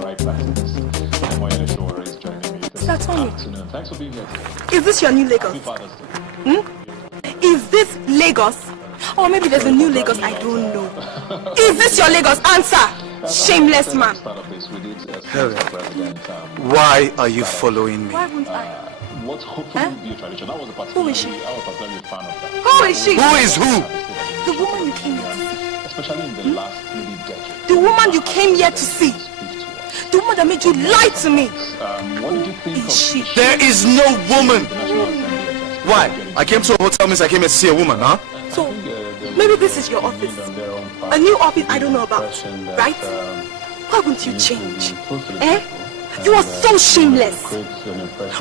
right back to this. Is joining me this afternoon. Thanks for being here today. Is this your new Lagos? Is this Lagos? Or maybe there's a new Lagos I don't know. Is this your Lagos? Answer! Shameless man. Why are you following me? Why won't I? What hopefully will be a tradition. That was a particular. Who is she? I was particularly a fan of that. Who is she? Who is who? The woman you came here to see. Especially in the last maybe decade. The woman you came here to see. The woman that made you lie to me. What did you think is she? There is no woman. Why? I came to a hotel means I came here to see a woman, huh? So, maybe this is your office. A new office I don't know about, right? Why won't you change? Eh? You are so shameless.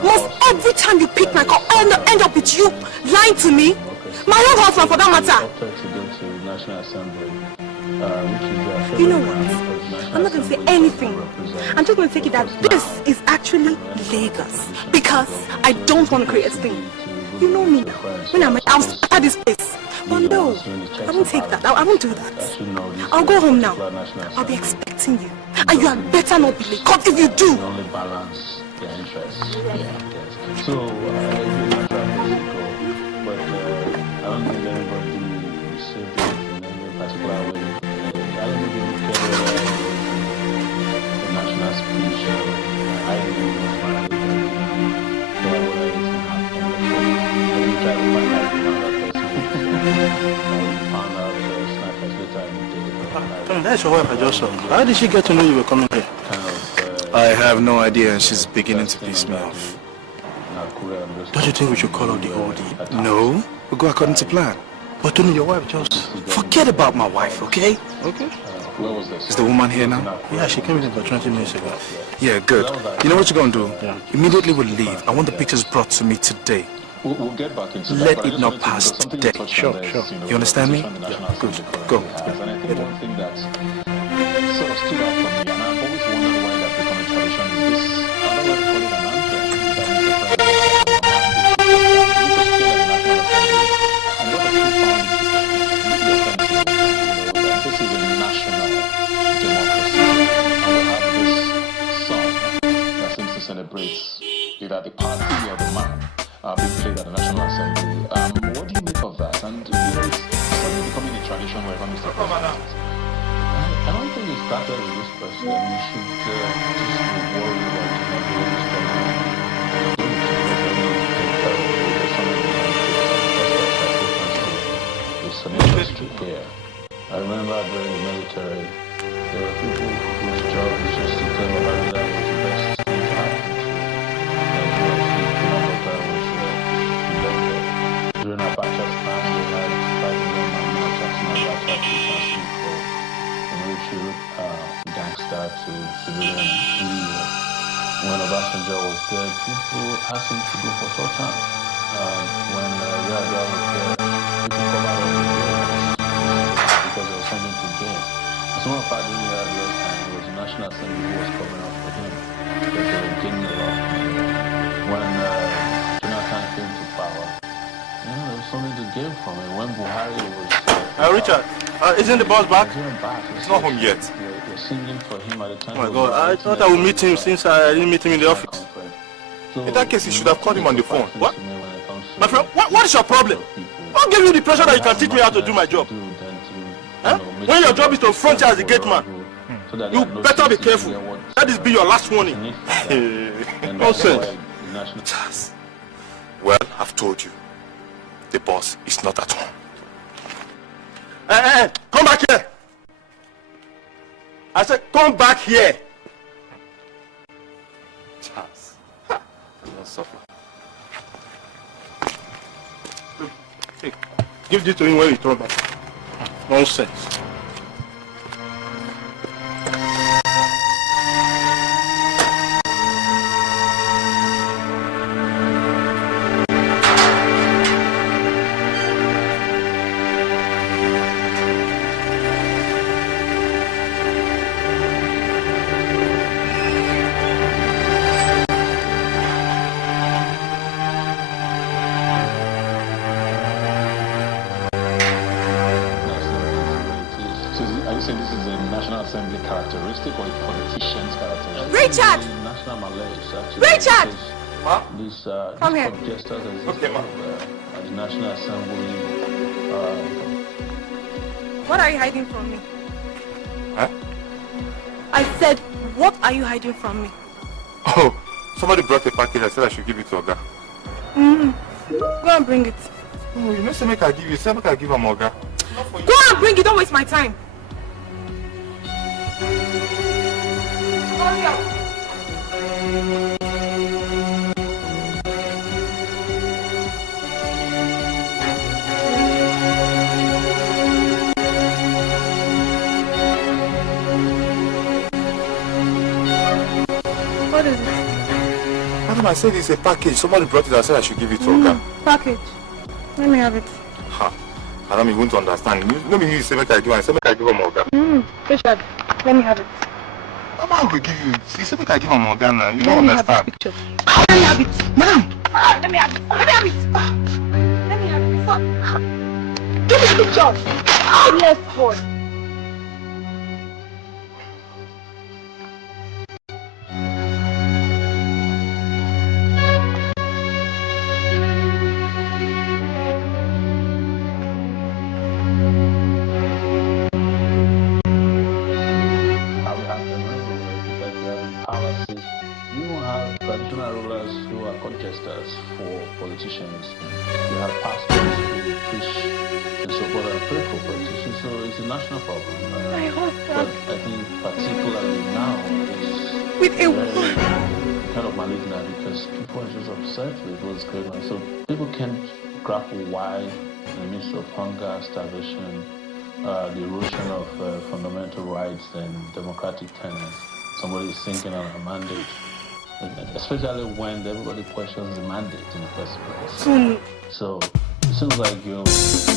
Must every time you pick my call, I end up with you lying to me? My own husband for that matter. You know what? I'm not going to say anything. I'm just going to take it that this is actually Lagos. Because I don't want to create a thing. You know me now. When I'll start this place. But no, I won't take that. I won't do that. I'll go home now. I'll be expecting you. And you had better not be late. Because if you do... only balance their interests. So, but I don't think anybody received it in any particular way. I don't think people care the national speech. I didn't know whether anything happened. But we tried to find out another person. Found out snipers later in the day. That's your wife I just saw. How did she get to know you were coming here? I have no idea and she's beginning to piss me off. Don't you think we should call out the OD? No, we'll go according to plan. But Tony, your wife just... Forget about my wife, okay? Okay. Where was this? Is the woman here now? Yeah, she came in about 20 minutes ago. Yeah, good. You know what you're going to do? Yeah. Immediately we'll leave. I want the pictures brought to me today. We'll get back into Let that, it not pass today. Sure. You understand me? Yeah, good. Go. And I think one thing that sort of stood out for me, and I've always wondered why that's become a tradition, is this, I don't want to call it an anthem, this is a national democracy, and we have this song that seems to celebrate either the party or the man being played at the National Assembly. What do you make of that? And it's suddenly becoming a tradition wherever Mr. President is. I don't think it started with this person. We should just be worried about it's an industry here. I remember during the military, there were people whose job was just to tell everybody that was the best thing to happen to. During our bachelor's class, we had 5 million bachelor's for military gangster to civilian leader. When Obasanjo was there, people asked him to go for short time. When Yadra was there, people come out of the wilderness because there was something to gain. Some of our during Yadra's time, it was the National Assembly who was coming up for him because they were gaining a lot. When Jonathan came to power, there was something to gain from it. When Buhari was... Richard, isn't the boss back? He's not home yet. We're singing for him at the time. Oh my God, I thought I would meet him since I didn't meet him in the office. In that case, you should have called him on the phone. What? My friend, what is your problem? What gave you the pressure that you can teach me how to do my job? Huh? When your job is to front you as a gate man, you better be careful. That is be your last warning. Nonsense. Well, I've told you. The boss is not at home. Hey, come back here. I said, come back here. Charles, you'll suffer. Hey, give this to him when he turns back. Nonsense. Assembly characteristic or a politician's characteristic? Richard! National malaise, actually. Richard! Ma? These Come here. protesters Okay, ma. at the National Assembly. What are you hiding from me? Huh? I said, what are you hiding from me? Oh, somebody brought a package. I said I should give it to Oga. Go and bring it. Oh, you know, say make I give you. Say make I give him Oga. Go and bring it, don't waste my time. Hurry up. What is it? Madam, I said it's a package. Somebody brought it. I said I should give it to Oga. Package. Let me have it. Ha. Madam, you won't understand. Let me say make I give him. I said make I give him Oga. Richard, let me have it. Mama, I will give you. See, say make I give him Oga now. You Let don't me have understand. this picture. Let me have it. Ma'am. Let me have it. Let me have it. Let me have it. Give me the picture. Left boy. Traditional rulers who are contesters for politicians. You have pastors who preach and support and pray for politicians. So it's a national problem. But I think particularly now it's with a very kind of malignant because people are just upset with what's going on. So people can't grapple why in the midst of hunger, starvation, the erosion of fundamental rights and democratic tenets, somebody is sinking on a mandate. Especially when everybody questions the mandate in the first place. So it seems like you're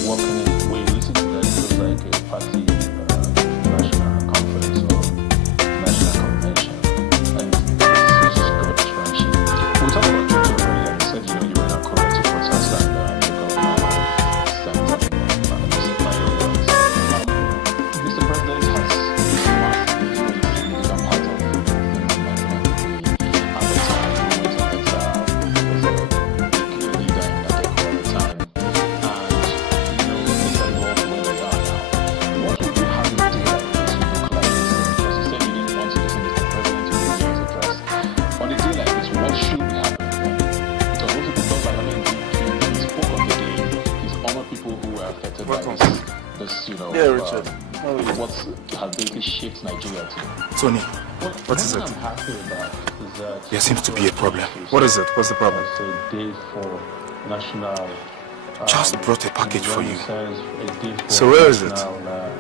walking in, when you listen to that, it feels like a party national conference or national convention. And it's just God's friendship. We talked about you already and said, you were not correct to protest and the government stands up Mr. President has become part of Richard. What's has basically shaped Nigeria today. Tony, what is it? I'm happy about is that There seems to be a problem. What is it? What's the problem? it's a day for national. Just brought a package for you. A day for So where is it? national,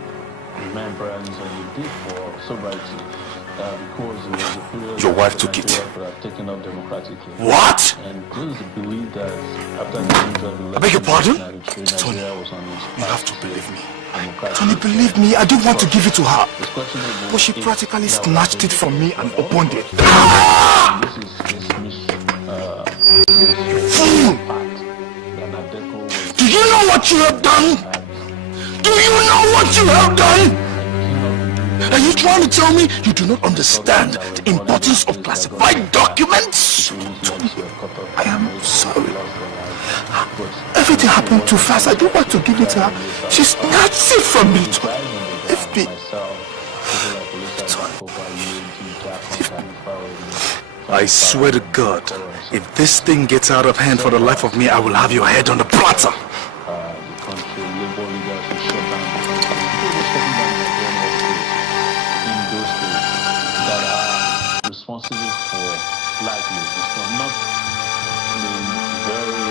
remembrance and a day for sobriety. Because it was a period Your wife that took it. Nigeria could have taken up democratically. What? And this is the belief that after the I beg your pardon? Nigeria Tony, was on its You have path to believe me. democratic. Tony, believe me, I don't want to give it to her. It's questionable But she if practically that snatched was it from me and opened it. This is this fact that Nadeco was Do you know what you have done? Do you know what you have done? Are you trying to tell me you do not understand the importance of classified documents? Tony, I am sorry. Everything happened too fast. I don't want to give it to her. She snatched it from me. FB. I swear to God, if this thing gets out of hand for the life of me, I will have your head on the platter. the country, labor leaders who shut down the country. People were shutting down Nigerian in those states that are responsible for livelihoods, for not the very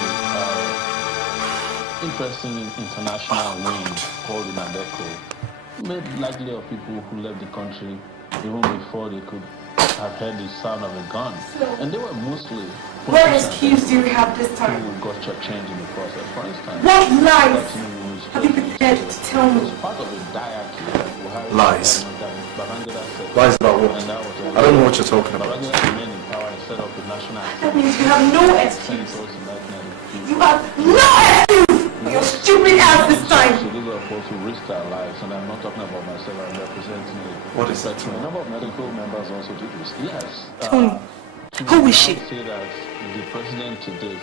interesting international wing called the Nadeco, made likely of people who left the country even before they could have heard the sound of a gun. And they were mostly What excuse do you have this time? who got change in the process. For instance, What lies Chinwe was have you prepared to tell me? part of a diarchy that Buhari Lies. Babangida said. Lies about what? And that was I don't know what you're talking about. Babangida remained in power and set up the national That means you have no excuse. senators in 1992. You have no excuse for your stupid ass this time. So those of people to risk their lives, and I'm not talking about myself, I'm representing it. What is that? A number of medical members also did this. Yes. Tony, who is she? Say that the president today,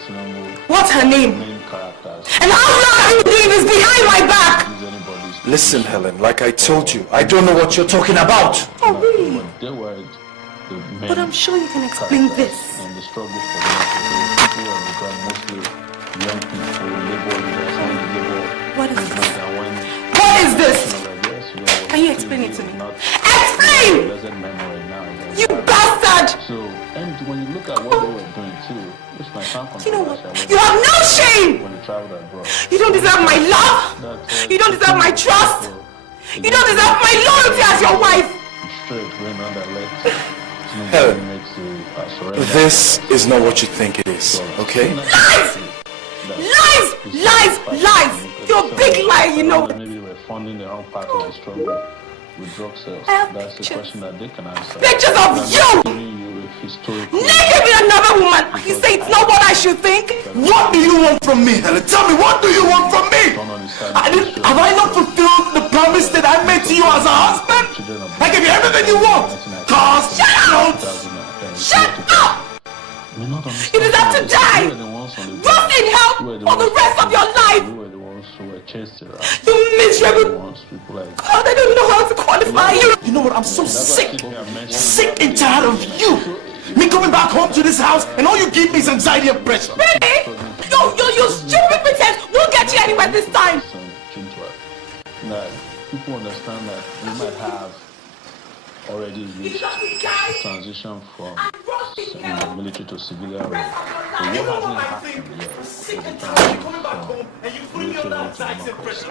what's her name? Main characters. And how long are you doing this behind my back? Listen, Helen, like I told you, I don't know what you're talking about. Oh, really? They were the main But I'm sure you can explain this. And the struggle for people who are become mostly young people, labor leaders, What is this? What is this? Can you explain it to me? Explain! You bastard! So, and when you look at what they were doing too, which might sound you know what? You have no shame! When you traveled abroad. You don't deserve my love! You don't deserve my trust! You don't deserve my loyalty as your wife! Helen, this is not what you think it is, okay? Lies! Lies! Lies! Lies! You're a big liar, you know. Maybe they were funding their own part of the struggle with drug sales. That's the question that they can answer. Pictures of you! Naked with another woman! You say it's not what I should think? What do you want from me, Helen? Tell me, what do you want from me? Have I not fulfilled the promise that I made to you as a husband? I give you everything you want. Cars, Shut up! You deserve to die! Rot in hell for the rest of your life! You miserable! God, I don't know how to qualify you! You know what? I'm so sick and tired of you! Me coming back home to this house and all you give me is anxiety and pressure. Really? Your stupid pretense won't get you anywhere this time! That people understand that we might have already reached transition from military to civilian role. So what hasn't happened yet?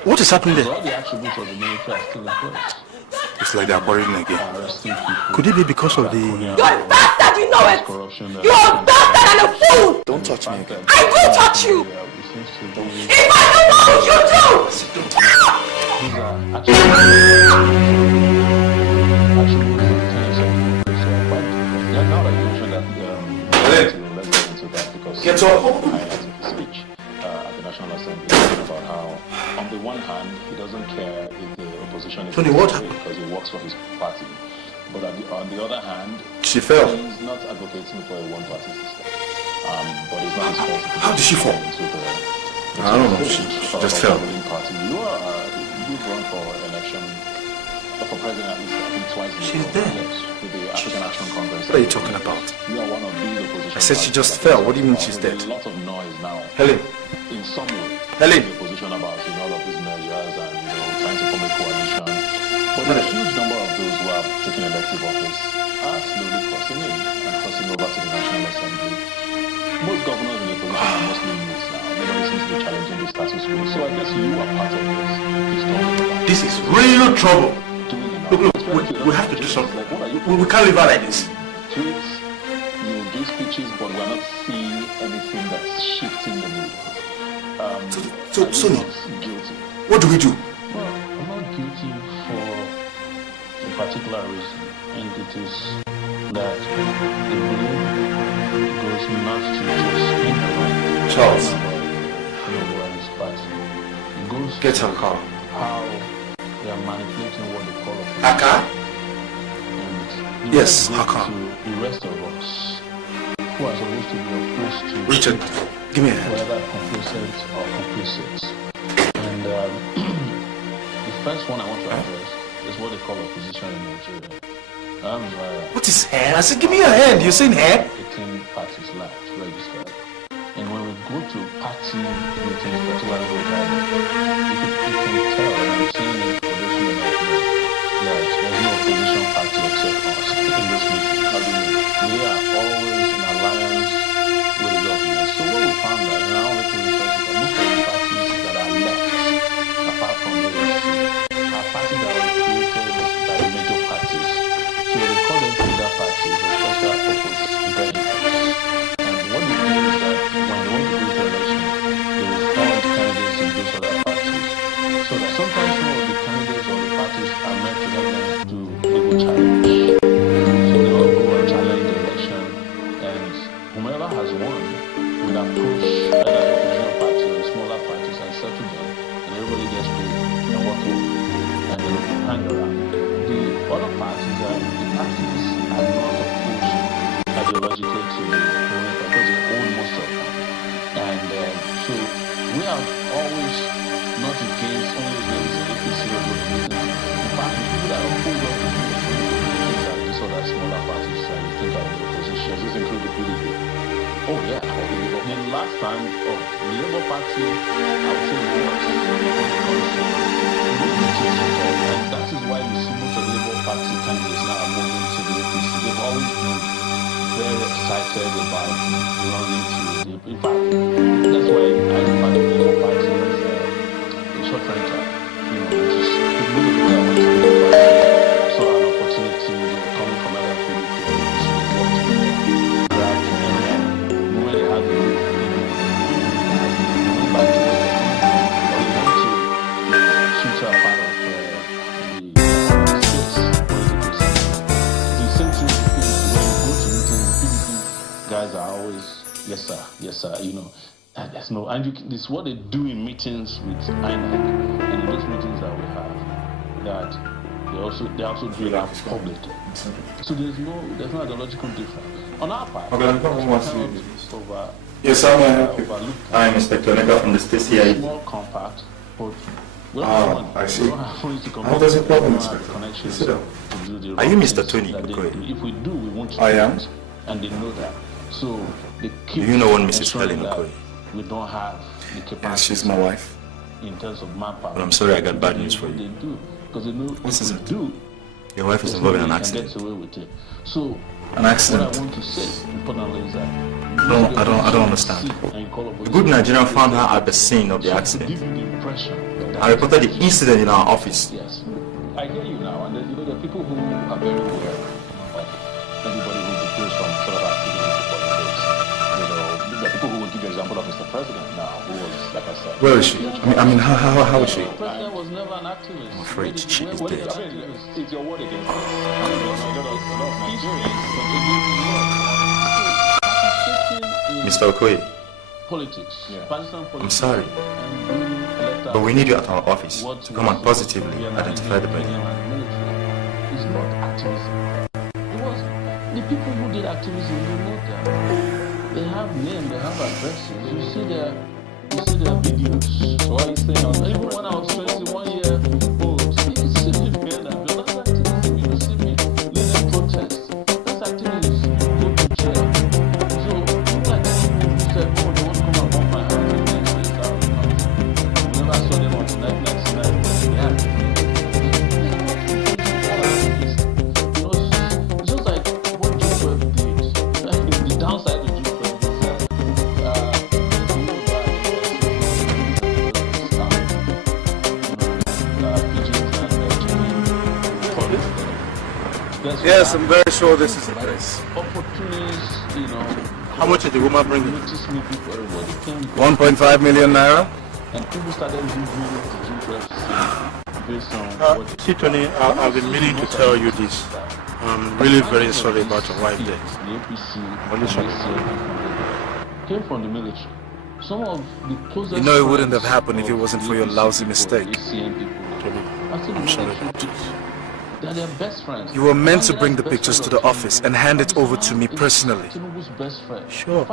What is happening there? All the attributes of the military are still in place. It's like they're quarreling again. Could it be because of the... You're a bastard, you know it! You're a bastard and a fool! Don't touch me again. I will touch you! If I don't know what you do! Get up! Speech at the National Assembly about how, on the one hand, he doesn't care if the opposition is because he works for his party, but on the other hand, she fell. He's not advocating for a one-party system. But it's not his fault. How did she fall? I don't know. She just fell. You've run for election, for president at least I think twice. She's dead. With the African National Congress. What are you talking about? You are one of these opposition. I said she just fell. What do you mean she's dead? There's a lot of noise now. Helen. In some way. Helen. The opposition about all of these measures and trying to form a coalition. But a huge number of those who have taken elective office are slowly crossing in and crossing over to the National Assembly. Most governors in the opposition are mostly youths now. Nobody seems to be challenging the status quo. So I guess you are part of this story. This is real trouble. Look, we have to do something. We can't live out like this. Tweets, you do speeches, but we're not seeing anything that's shifting the mood. So Sonny, guilty. what do we do? Well, I'm not guilty for a particular reason, and it is that the blame goes not to just anyone. Charles. His party. It goes Get her car. how they are manipulating what they call a car? And yes, her car. To the rest of us who are supposed to be opposed to Richard, give me a hand. whether complicit or complicit. And the first one I want to address is what they call opposition in Nigeria. What is hair? I said, give me a hand. You're saying hair? 18 parties left registered. And when we go to party meetings, particularly with you can tell, and I'm saying it for those who are not here, that there's no opposition party except us in this meeting. We are always in alliance with the government. So what we found out in our little research is that most of the parties that are left, apart from the are parties that were created by the major parties. So they call them feeder parties or special purpose vehicles. And what they do is that when they want to go to election, they will fund candidates in those other parties. So that sometimes to the Korean because they own most of them. And so we are always not against only against the APC revolution. In fact, the people that oppose us are these other smaller parties that you think are in the opposition. This include the PDP. Oh yeah, the last time of the Labour Party, I would say was when it comes to meetings and that is why you see most of the Labour Party candidates now are moving to the APC. They've always been very excited about belonging to the. In fact, that's why I find the Labour Party as a short ranker. You know, just people who went to the Labour Party saw an opportunity. They were coming from other PDP, so they walked in there, grabbed and when they had the went back to work, or they went to shoot a part of the space political system. The same thing when you go to meetings, the PDP guys are always yes sir, you know. There's no, and this is what they do in meetings with INEC, and in those meetings that we have, that they also do that publicly. So there's no ideological difference on our part. Over. Yes, I'm Inspector Nega from the State CID. Small compact, but I see. How does it problem, Inspector? Are you Mr. Tony Okoye? If we do, we want to. I am. And they know that. So they keep. Do you know one Mrs. Helen Okoye? We don't have the capacity. Yes, she's my wife. In terms of manpower. But I'm sorry, I got bad news for you. They do because they know what is it? Do. Your wife is involved in an accident. Get away with it. So an accident. What I want to say, importantly, is that no, I don't understand. A good Nigerian found her at the scene of the accident. I reported the incident in our office. Yes, I hear you now, and you know there are people who are very aware of anybody who deals from sort of activities in politics. You know, there are people who will give you an example of Mr. President now, who was, like I said. Where is she? I mean, how is she? The president was never an activist. I'm afraid she is dead. It's your word against Mr. Okoye, politics. I'm sorry, but we need you at our office to come and positively identify the body. It's not activism. It was the people who did activism, you know them. They have names, they have addresses. You see their videos. So what are you saying? Even when I was 21 years old, you see me behind that. That's activism. You see me leading protests. That's activism. Go to jail. So people like who said, oh, they want to come and bump my house in the next place. I never saw them on the next night. It's just like what Judiciary did. The downside of Judiciary is that yes, I'm very sure this is the case. Opportunities, you know. How much did the woman bring in? 1.5 million naira. And people started using the based on see, Tony, I've been meaning to tell you this. I'm really very sorry about your wife there. The APC came from the military. Some of the closest. You know it wouldn't have happened if it wasn't for your lousy mistake. Tony, I'm sorry about this. They're their best friends. You were meant to bring the pictures to the office and hand it over to me personally. Sure.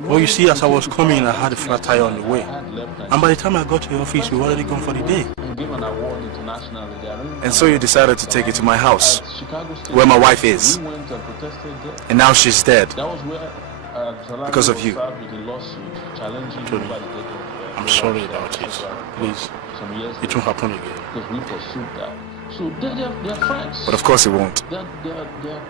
Well, you see, as I was coming, I had a flat tire on the way. And by the time I got to your office, we were already gone for the day. And so you decided to take it to my house, where my wife is. And now she's dead. Because of you. Tony, I'm sorry about it. Please, it won't happen again. So they're friends. But of course it won't. They're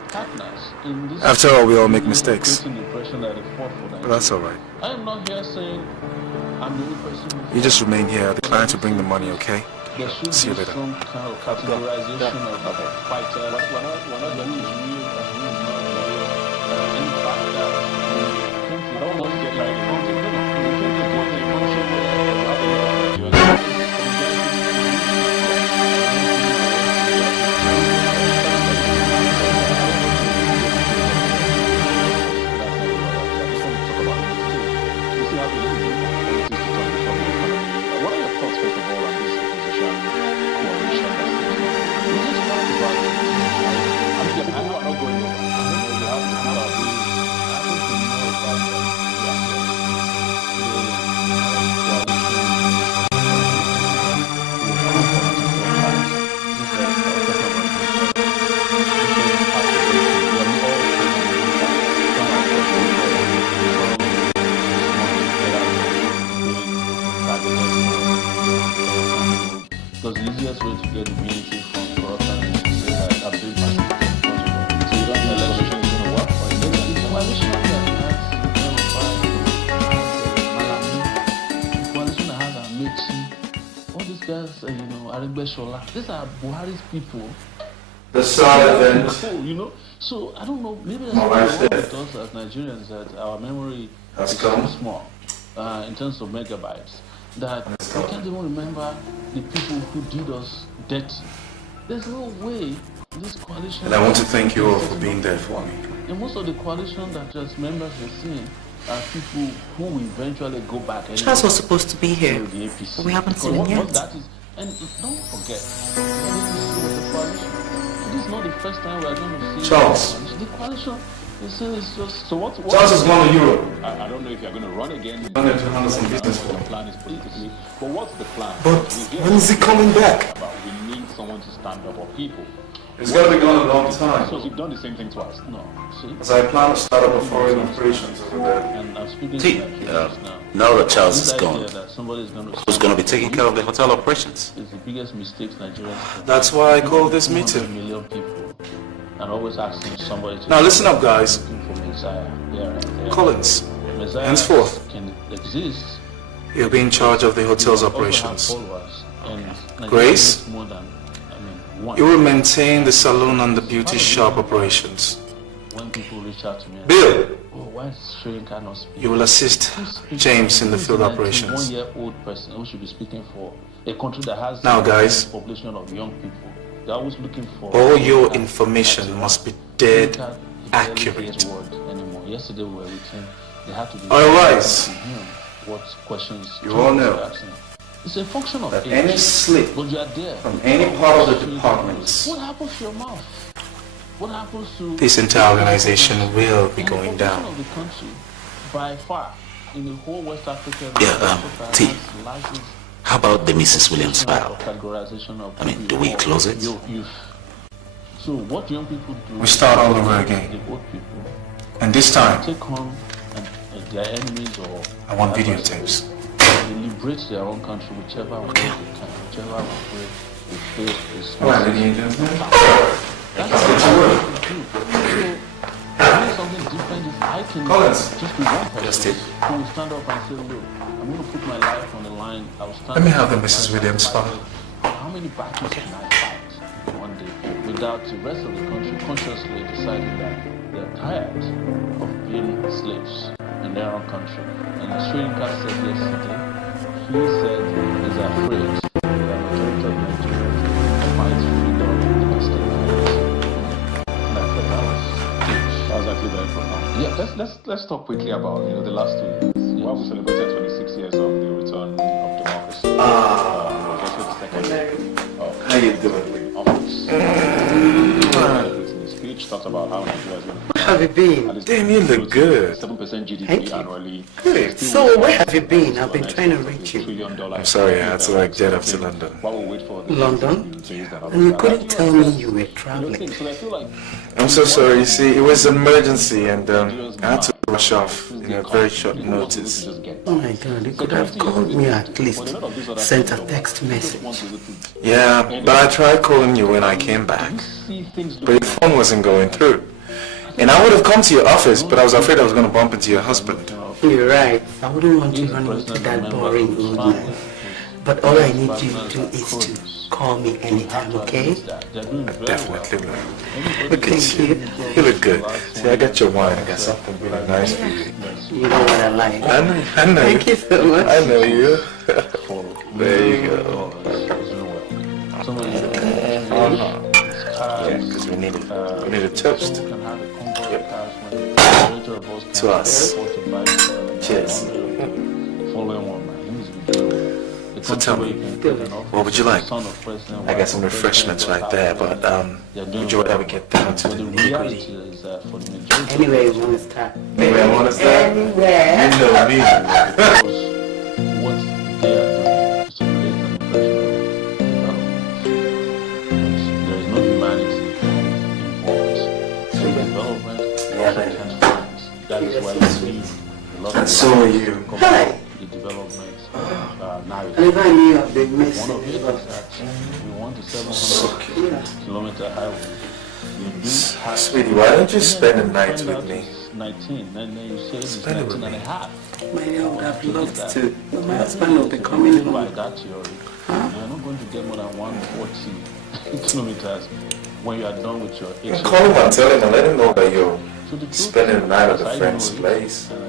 partners in this. After all, we all make mistakes. But that's alright. I am not here saying I'm the only person. You just remain here. The client will bring the money, okay? There should See you be later. some kind of categorization of fighters. We're not going to use in fact that I don't want to get like Arigbeshola. These are Buhari's people. The sad event. You know, so I don't know. Maybe that's My wife's wrong death with us as Nigerians, that our memory has is come. so small in terms of megabytes that we can't even remember the people who did us dirty. There's no way this coalition. And I want to thank you all for being there for me. And most of the coalition that just members are seeing are people who will eventually go back. Charles was supposed to be here. We haven't seen him yet. That is, and don't forget, this is not the first time we are going to see Charles. The coalition. It's just, so what Charles is going to Europe. I don't know if you're going to run again. I'm going to handle some business for The him. plan is politically, but what's the plan? But when is he coming back? We need someone to stand up for people. It's going to be gone a long time. So you've done the same thing twice. No, see? As I plan to start up a foreign operations over there. And I'm speaking See, to Nigerians now. now that Charles is This gone, idea that somebody is going to who's going to be taking care of the hotel operations? It's the biggest mistakes Nigerians have. That's why I call this 200 meeting. million people and always asking somebody to Now listen up, guys. looking for Messiah. Yeah. Collins, Messiah henceforth, can exist. you'll be in charge of the hotel's Also have operations. followers, and Nigeria Grace, needs more than one. you will maintain the salon and the beauty shop operations. When people reach out to me, Bill, oh, why is Shrinka not speaking? you will assist James in the field operations. 1-year-old person who should be speaking for a country that has Now, guys, a population of young people. They're always looking for all your information must be dead Shrinka accurate. barely says word anymore. Yesterday we were with him. They had to be All rise. what questions You all know to ask him. It's a function of that age. any slip But you are there. from any part of the departments, What happens to your mouth? What happens to this entire organization will be going down. Of the country, by far, in the whole West Africa. T, how about the Mrs. Williams file? I mean, do we close it? So what young people do? We start all over again. The old people And this time, take on their enemies or I want videotapes. they liberate their own country, whichever way they can, whichever way they face is. All right, ladies and gentlemen. That's what I want to do. So, doing something different is I can Collins. just be one person Just it. who will stand up and say, look, I'm going to put my life on the line. I'll stand Let me up have the and Mrs. fight. Williams file. How many battles can I fight in one day without the rest of the country consciously deciding that they're tired of being slaves in their own country? And as Shrinka said yesterday, he said he's afraid that the majority of Nigerians fight freedom in the state. And I thought that was huge. That was actually very profound. Yeah, let's talk quickly about the last 2 years. Well, we celebrated 26 years of the return of democracy. Also the second How you doing? in the speech talked about how Nigeria is going to Where have you been? Damn, you look good. 7% GDP Thank you. annually. Good. So where have you been? I've been trying to reach you. I'm sorry, I had to like jet off to London. While we wait for the London? And you couldn't tell me you were traveling. So I feel like I'm so sorry, you see, it was an emergency and I had to rush off in a very short notice. Oh my God, you could have called me at least, sent a text message. Yeah, but I tried calling you when I came back, but your phone wasn't going through. And I would have come to your office, but I was afraid I was going to bump into your husband. You're right. I wouldn't want you running into that boring old man. But all I need you to do is to call me anytime, okay? Definitely will. Look at you. You look good. See, I got your wine. I got something really nice for you. You know what I like. I know Thank you so much. I know you. There you go. Yeah, because we need a toast. To us. Cheers. So tell me, what would you like? I got some refreshments right there, but would you rather get down to the nitty-gritty? Anyway, you want to start? Anyway, I want to start. Anywhere. You know me. What they are doing is to create an impression of development. There is no humanity involved. So development can find. That is why we need a lot And of so are you. Hi. the development I narrative. never knew of the One message. of it is that we want a 700-kilometer highway. You do have Sweetie, why don't you spend the night with me? 19, and then you say it's Spend it with 19 and a me. half. My I would have loved to. But my husband will be coming By home. that theory, you're not going going to get more than 140 kilometers when you are done with your HA. Call him and tell him and let him know that you're spending the night at a friend's place. And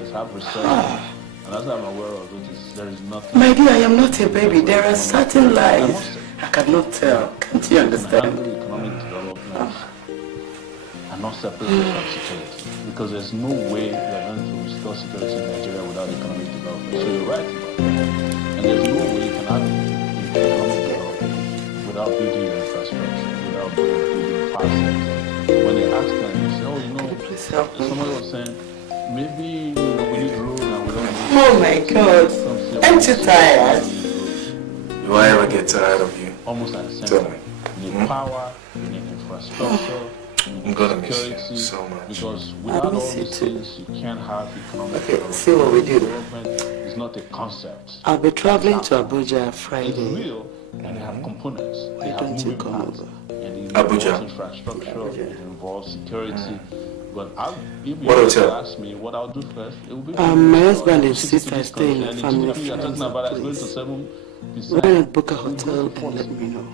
as I'm aware of it, there is nothing. My dear, I am not a baby. There are certain lies I cannot tell. Can't you understand? Economic development are not separated from security, because there's no way we are going to restore security in Nigeria without economic development. So you're right about that. And there's no way you can have economic development without building your infrastructure, without building power sector. When they ask them, they say, oh, please help me. Somebody was saying, maybe we need road and we don't need. Oh my God. Aren't you tired? Do I ever get tired of you? Almost at the same Tell time. me. You need power, you need infrastructure, I'm gonna miss you so much. Because without all these things, you can't have economic development. See what we do. Development is not a concept. I'll be traveling to Abuja It's Friday. real, and they have components. They have don't you moving come parts. over? And it Abuja. involves infrastructure, it involves security. But if you What hotel? ask me what I'll do first, it will be My husband insist I stay in a and family if you're talking about friend's going to place. 7 We're going to book a hotel and let me know.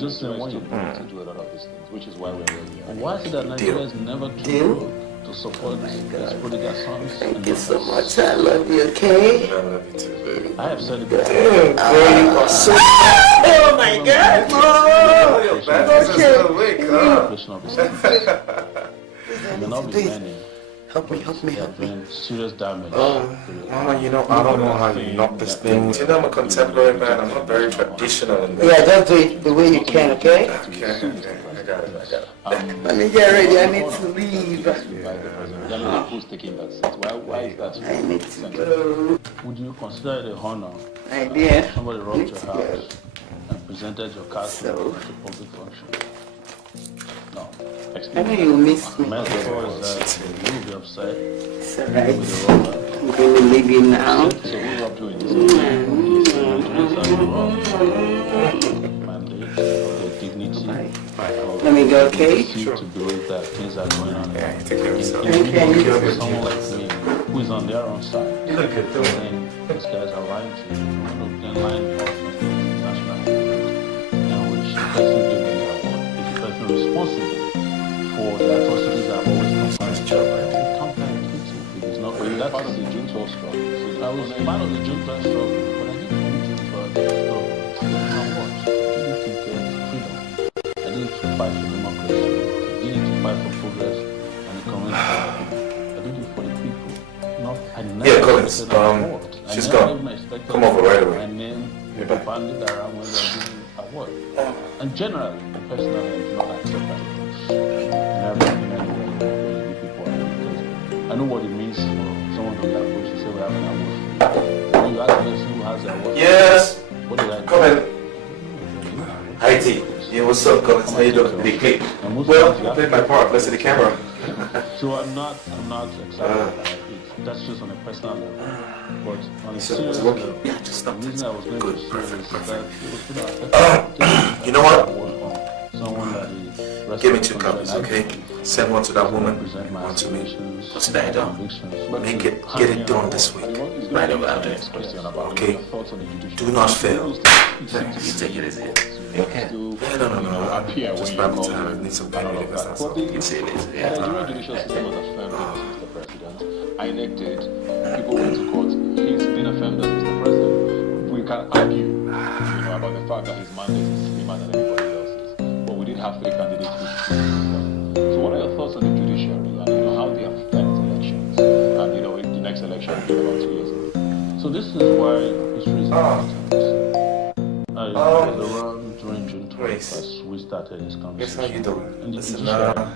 just in one year. To do a lot of these things, which is why we're where we are. Why is it that Nigeria is never too to support its prodigal sons? Thank you so much. I love you, okay? I love you too, baby. I have said it before. Damn, boy, you are so Oh my God! Oh, your batteries are still awake, huh? May not be many. Help me. They have been serious damage. Mama, I don't know how you knock this thing. I'm a contemporary man. I'm not very traditional. Yeah, just do it the way you can, okay? Okay, I got it. Let me get ready. I need to leave. Who's taking that seat? Why is that? I need to go. Would you consider it a honor? My dear. Somebody robbed your house and presented your castle at a public function. No. I know you missed me. My thought is that you will be upset It's alright. with the robber. I'm going to leave you now. So who robbed you in this? Mandate, their dignity. Let me go, okay? Sure. To believe that things are going on. Yeah, you take care of yourself. Someone like me, who is on their own side, saying these guys are lying to you. One of them lying to national, in which the person gave them their word. If the person responsible for the atrocities that have always concerned each other, it can't find it. It is not. That's part of the June 12 struggle. I was part of the June 12 struggle, but I didn't come to struggle. I didn't have what? I didn't to get freedom. I didn't to fight for democracy. I didn't to fight for progress and the community. I did it for the people. I never Collins, she's gone. Come over right away. My name will be banded around when they're giving award. And generally, personally, I do not accept that. Never in any way where the people are, because I know what it means for someone to be approached and say we have an award. When you ask the person who has the award, Yes. what did I do? Come in. Hi, T. Yeah, what's up, Collins? How you doing? Big clip. Well, I played my part. Let's see the camera. So I'm not excited about it. That's just on a personal level. But on a serious level, Yeah, just stop. the reason I was going Good, to say perfect, is perfect. that it was going to affect You know what? someone that is Give me 2 copies, okay? Send one to that woman, one to me. What's that done? Make it, get it done this week. Right about it. Okay? Do not fail. You take it as it. Okay? Yeah, no. Just grab it time. I need some pen readers. That's all. You say it is. The Nigerian judicial system was affirmed as Mr. President. INEC did. People went to court. He's been affirmed as Mr. President. We can argue, about the fact that his mandate is slimmer than anybody else's. But we did have 3 candidates. So what are your thoughts on the judiciary and how they affect elections? And the next election will be about 2 years away. So this is why history is important. I was around during June 21st. We started this conversation. Guess how you doing? And the Listen, judiciary,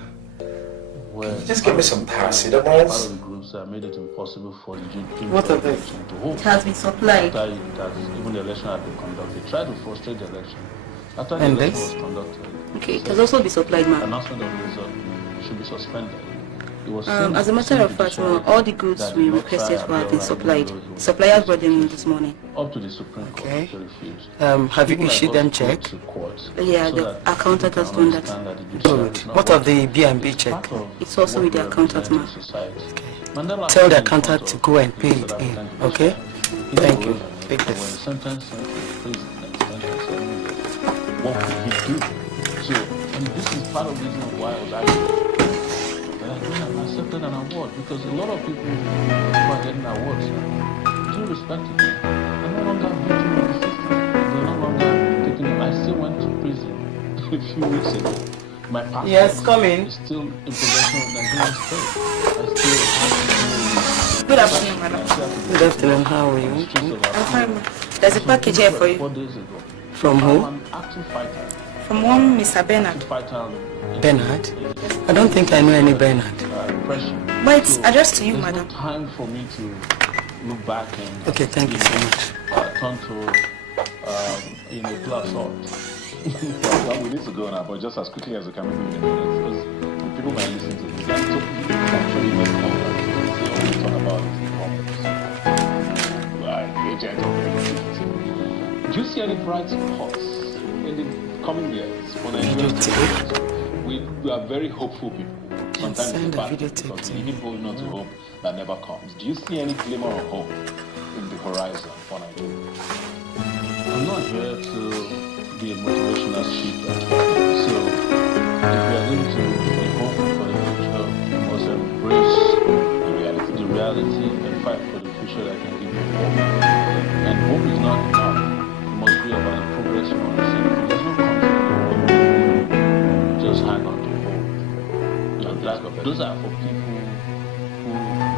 where just give me some part of paracetamols. the groups that made it impossible for the June What of it? to hold. It has been supplied. After even the election had been conducted, they tried to frustrate the election. After the And election this? was conducted, Okay, it has also been supplied, ma'am. announcement of the result should be suspended. It was As a matter of fact, all the goods we requested for have been supplied. Suppliers brought them in this morning. Up to the Supreme Court, Okay. they refused. Have you People like issued us them go check? to court Yeah, so the that accountant people has can done that. understand the judiciary Good. is not What of the working. B&B It's check? part of It's also what with the we accountant, represent ma'am. in society. Okay. Mandela Tell the came in accountant front to of go and people pay that it in, represent the okay? judiciary. Thank you. When Take this. sentenced to prison and sentenced to what could he do? So, and this is part of the reason why I was arguing that I couldn't have accepted an award, because a lot of people who are getting awards now, due respect to them, are no longer victim of the system. They're no longer taking them. I still went to prison a few weeks ago. My passport is still in possession of Nigerian state. I still have to do. Good afternoon, madam. Good afternoon, how are you? I'm fine. There's a package here for you. 4 days ago. From who? I'm an active fighter. From one Mr. Bernard. Bernard? I don't think I know any Bernard. But it's addressed to you, madam. There's no time for me to look back and... Okay, thank you so much. Turn to, a pillar of salt. Well, we need to go now, but just as quickly as we can, maybe in a minute, because the people might listen to this. I'm sure you must come back. They always talk about agent of the. Do you see any bright spots in the coming years for Nigerian? We are very hopeful people. Sometimes it's bad because we even hold on to hope that never comes. Do you see any glimmer of hope in the horizon for Nigeria? I'm not here to be a motivational speaker. So, if we are going to be hopeful for the future, we must embrace the reality and fight for the future that can give you hope. And hope is not enough. It must be about the progress you want to see. There's no country in the world. Just hang on to hope. Those are for people who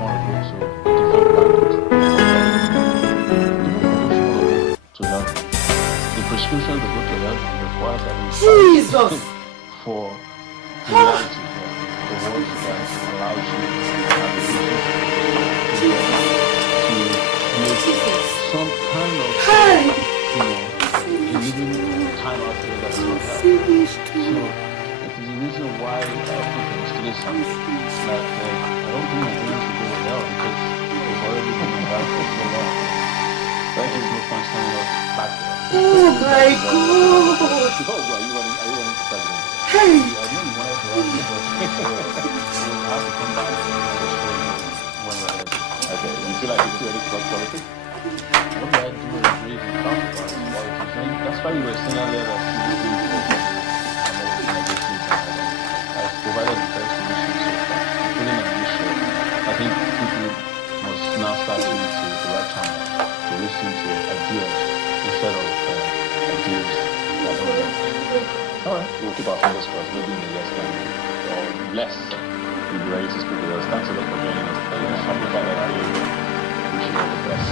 want to go to a different planet. To help them. The prescription to go to heaven requires that we fight for reality here. The word that allows you to have a vision to make some kind of living time out here that's not happening. So it is the reason why people still something that I don't think Nigerians should go to hell, because they've already been in hell for so long. There is no point sending us back there. Oh my God! Are you running for president? Hey! I know you wanted to run, but you have to come back when you're ready. Okay, you feel like you're too ready to talk politics? What do I do is raise and talk about politics. That's why you were saying earlier that you were doing programs. I've provided the best solution so far, including on this show. I think people must now start to use the right channel to listen to ideas instead of ideas that don't work. Alright, we'll keep our fingers crossed. Maybe in the less time or less, we'll be ready to speak with us. Thanks a lot for joining us. Amplify that idea. Wish you all the best.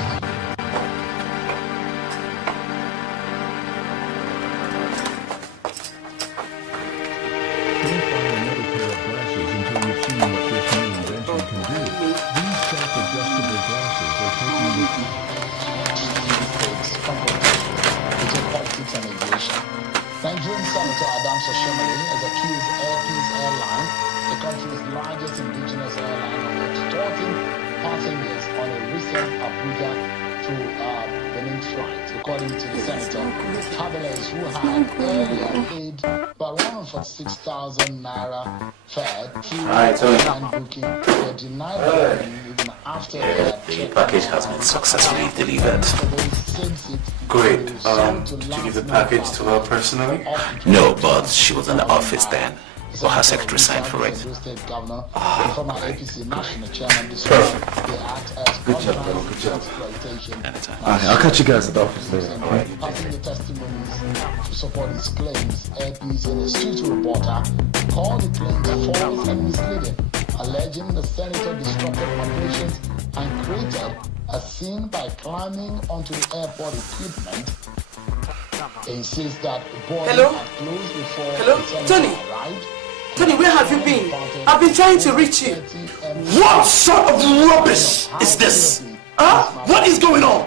Nigerian Senator Adams Oshomole has accused Airpeace Airline, the country's largest indigenous airline, of extorting passengers on a recent Abuja to Benin flight. According to the senator, travelers who had earlier paid about 146,000 naira fare through airline booking were denied even after the package has been successfully delivered. Great. Did you give the package to her personally? No, but she was in the office then. Or her secretary signed for it. Perfect. Good job, bro. Good job. Anytime. I'll catch you guys at the office later. Passing the testimonies to support his claims, Airpeace and a street reporter called the claims false and misleading, alleging the senator disrupted operations and created a scene by climbing onto the airport equipment. He insists that boarding had closed before the senator arrived. Tony, where have you been? I've been trying to reach you. What sort of rubbish is this? Huh? What is going on?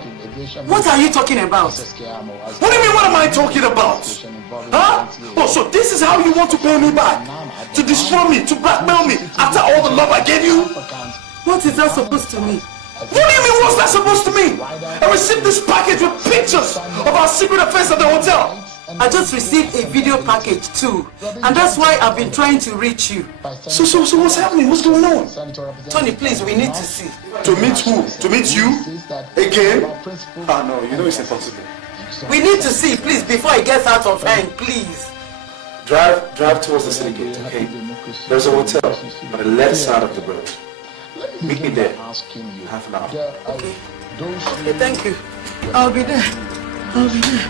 What are you talking about? What do you mean, what am I talking about? Huh? Oh, so this is how you want to pay me back? To destroy me, to blackmail me, after all the love I gave you? What is that supposed to mean? What do you mean, what's that supposed to mean? I received this package with pictures of our secret affairs at the hotel. I just received a video package too, and that's why I've been trying to reach you. So what's happening? What's going on? Tony, please, we need to see. To meet who? To meet you? Again? Ah, no, you know it's impossible. We need to see, please, before he gets out of hand, please. Drive towards the city gate, okay? There's a hotel on the left side of the road. Meet me there. Half an hour. Okay. Okay, thank you. I'll be there. I'll be there.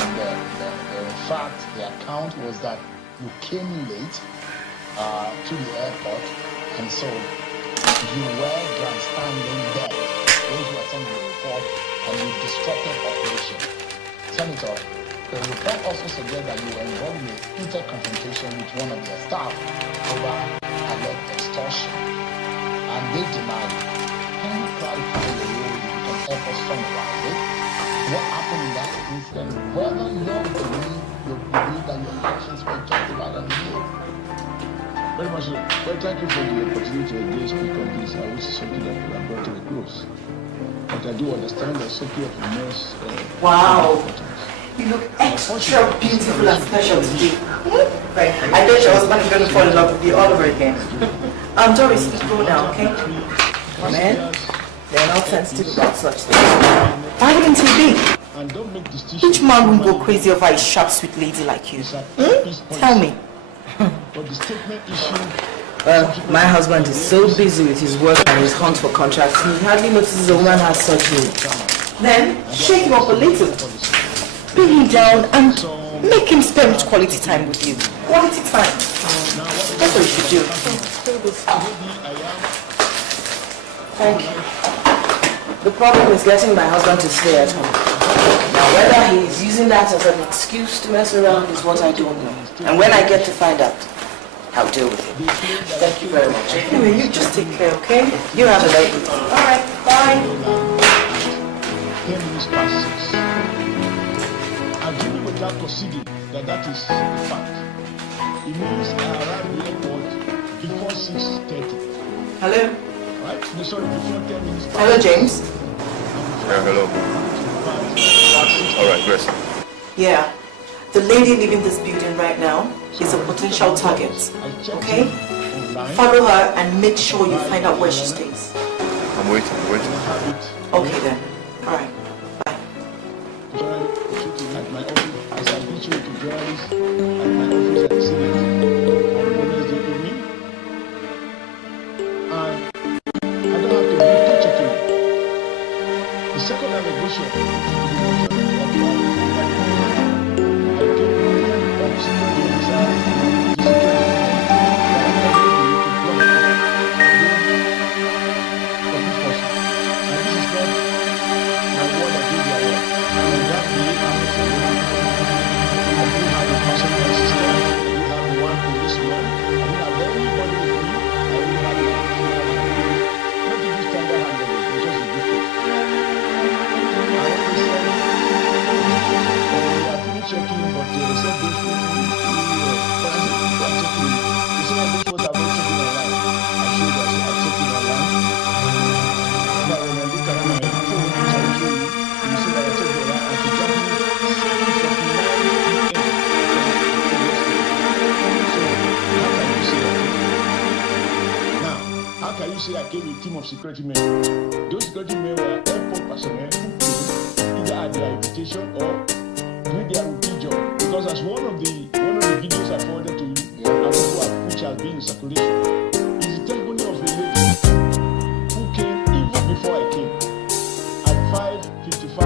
And in fact, the account was that you came late to the airport, and so you were grandstanding there. Those who attended the report, and you disrupted operation. Senator, the report also suggests that you were involved in a heated confrontation with one of their staff over alleged extortion, and they denied it. Can you clarify the role you can help us summarize it? What happened in that incident? Whether you believe that your actions were justified and legal? Very much so. Well, thank you for the opportunity to again speak on this. I wish something that could have brought to a close. But I do understand that something of immense wow. You look extra beautiful and special today. I thought your husband is going to fall in love with you all over again. Doris, let's go now, okay? Men, they're not sensitive about such things. Why wouldn't he be? Which man will go crazy over a sharp, sweet lady like you? Tell me. My husband is so busy with his work and his hunt for contracts, he hardly notices a woman has such needs. Then, shake him up a little. Bring him down and make him spend quality time with you. Quality time. That's what you should do. Thank you. The problem is getting my husband to stay at home. Now, whether he's using that as an excuse to mess around is what I don't know. And when I get to find out, I'll deal with it. Thank you very much. Anyway, you just take care, okay? You have a lovely day. Alright, bye. 10 minutes past 6. Agreeing with that proceeding that is the fact. It means I arrived at the airport before 6:30. Hello? Right? No, sorry, before 10 minutes past. Hello, James? Yeah, hello. Alright, Grace. Yeah. The lady leaving this building right now is a potential target. Okay? Follow her and make sure you find out where she stays. I'm waiting. Okay then. Alright. Bye. At my office, as I habituate to journalists, at my office at the Senate on Wednesday evening. And I don't have to do touch checking. The second allegation team of security men. Those security men were airport personnel who came either at their invitation or doing their routine job. Because as one of the videos I forwarded to you, which has been in circulation, is the testimony of a lady who came even before I came at 5:55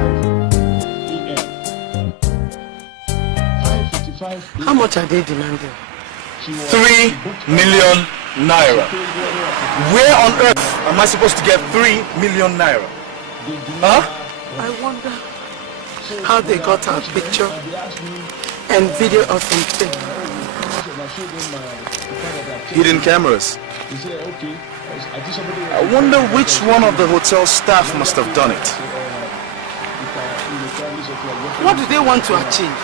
a.m. 5:55 a.m. How much are they demanding? 3 million naira. Where on earth am I supposed to get 3 million naira? Huh? I wonder how they got our picture and video of something. Hidden cameras. I wonder which one of the hotel staff must have done it. What do they want to achieve?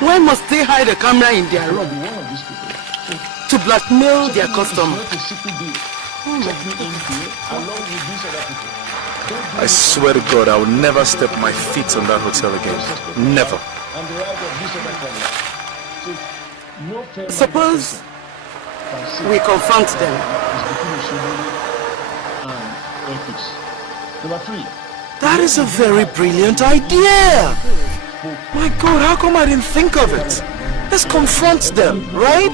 Why must they hide a camera in their room? To blackmail their customer. I swear to God, I will never step my feet on that hotel again. Never. Suppose we confront them. Number 3, That is a very brilliant idea. My God, how come I didn't think of it? Let's confront them, right?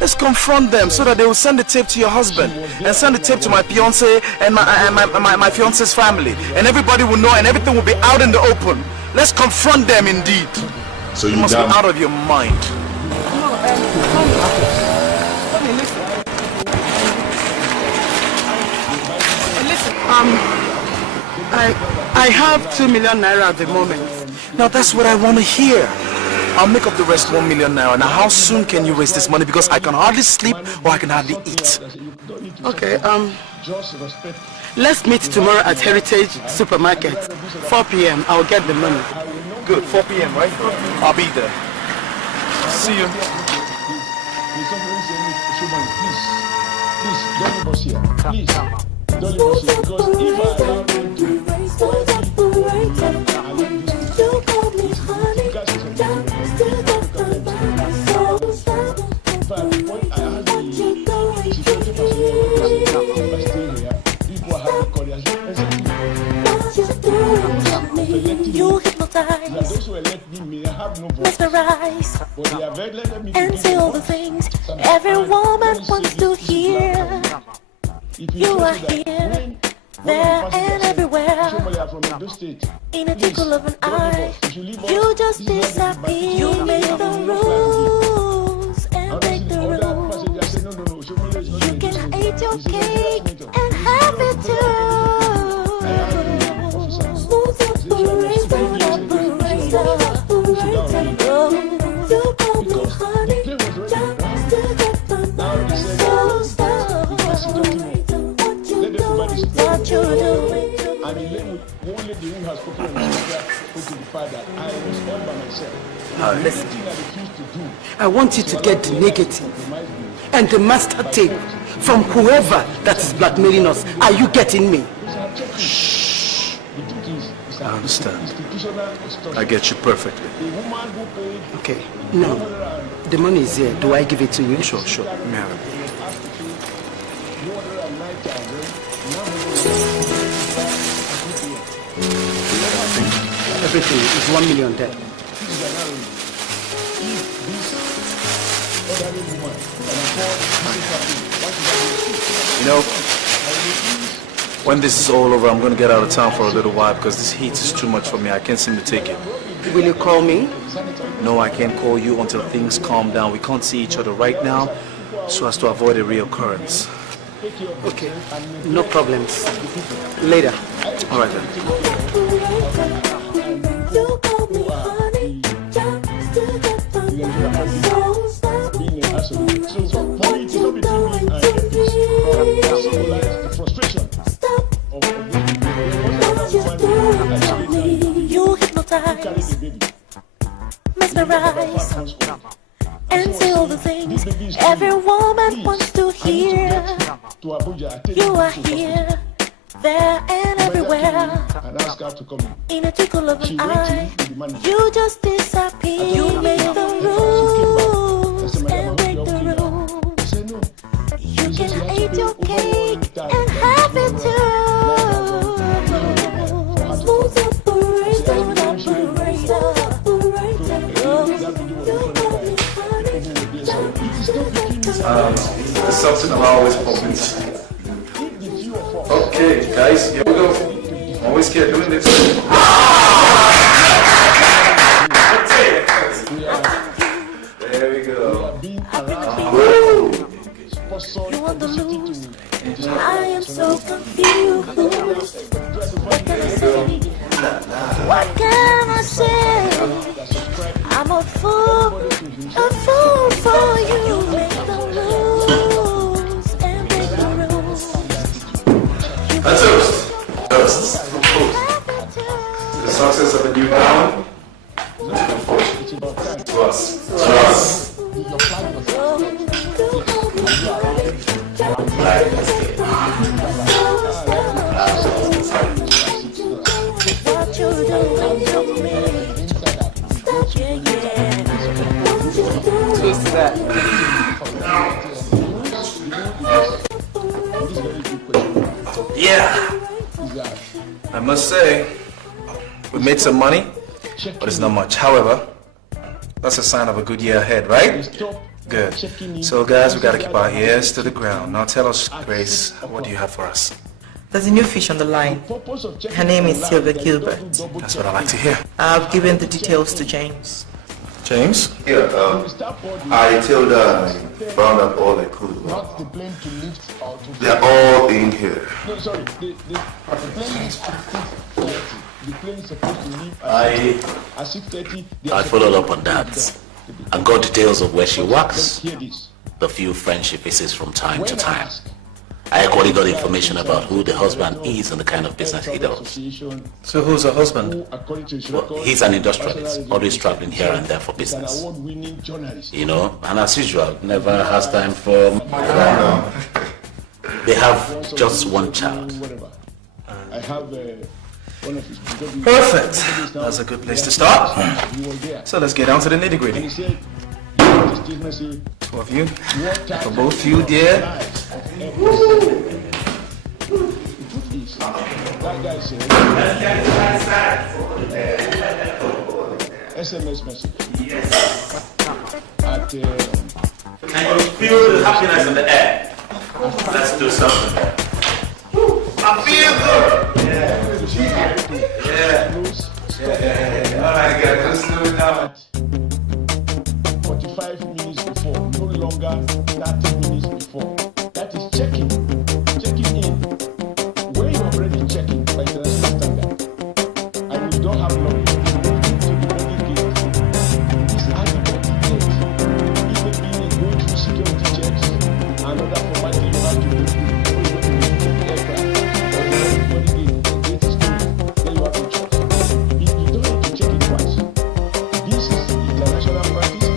Let's confront them so that they will send the tape to your husband and send the tape to my fiance and my fiance's family, and everybody will know and everything will be out in the open. Let's confront them indeed. So you must be out of your mind. Listen, I have 2 million naira at the moment. Now that's what I want to hear. I'll make up the rest 1 million naira. Now how soon can you raise this money? Because I can hardly sleep or I can hardly eat. Okay, let's meet tomorrow at Heritage Supermarket, 4 p.m. I'll get the money. Good, 4 p.m., right? I'll be there. See you. Please, don't leave us here. Because if I allow them to you hypnotize, mesmerize, and say all the things every woman wants to hear. You are here, there and everywhere, in a twinkle of an eye. You just disappear. You make the rules and break the rules. You can eat your cake and have it too. Listen, I want you to get the negative and the master tape from whoever that is blackmailing us. Are you getting me? Shh. I understand. I get you perfectly. Okay, no. The money is here. Do I give it to you? Sure. Mary. Everything is 1 million there. You know, when this is all over, I'm going to get out of town for a little while because this heat is too much for me. I can't seem to take it. Will you call me? No, I can't call you until things calm down. We can't see each other right now so as to avoid a reoccurrence. Okay, no problems. Later. All right then. You hypnotize, mesmerize, and say all the things every woman wants to hear. You are here, there and everywhere, in a twinkle of an eye. You just disappear. You make the rules and break the rules. You can eat your cake and have it too. There's something I'm always hoping. Okay, guys, here we go. Always scared doing this. There we go. You want to lose? I am so confused. What can I say? What can I say? I'm a fool for you. Make the rules and break the rules. A toast. The success of a new town. To us. What you doing to me? Toast to that. Yeah. I must say, we made some money, but it's not much. However, that's a sign of a good year ahead, right? Good. So guys, we gotta keep our ears to the ground. Now tell us, Grace, what do you have for us? There's a new fish on the line. Her name is Sylvia Gilbert. That's what I like to hear. I've given the details to James. James? Yeah, I told her I found out all I could. They're all in here. No, sorry, the plane is 6:30. The plane is supposed to leave at 6:30. I followed up on that and got details of where she works, the few friends she visits from time to time. I equally got information about who the husband is and the kind of business he does. So who's her husband? Well, he's an industrialist, always traveling here and there for business. You know, and as usual, never has time for... They have just one child. I have one of his... Perfect. That's a good place to start. So let's get down to the nitty-gritty. Two of you, for both you, dear. That guy said, SMS message. At, Can you feel the happiness in the air? Let's do something. I feel good. Yeah. All right, guys, let's do it now. 45 minutes before, no longer 30 minutes before. That is checking in. When you're already checking by international standard, and you don't have long to the boarding gate, this adequate date, even being going through security checks, another formality you have to go through before you go to the aircraft, or the boarding gate, the gate is closed, then you have to check. You don't need to check it twice. This is international practice.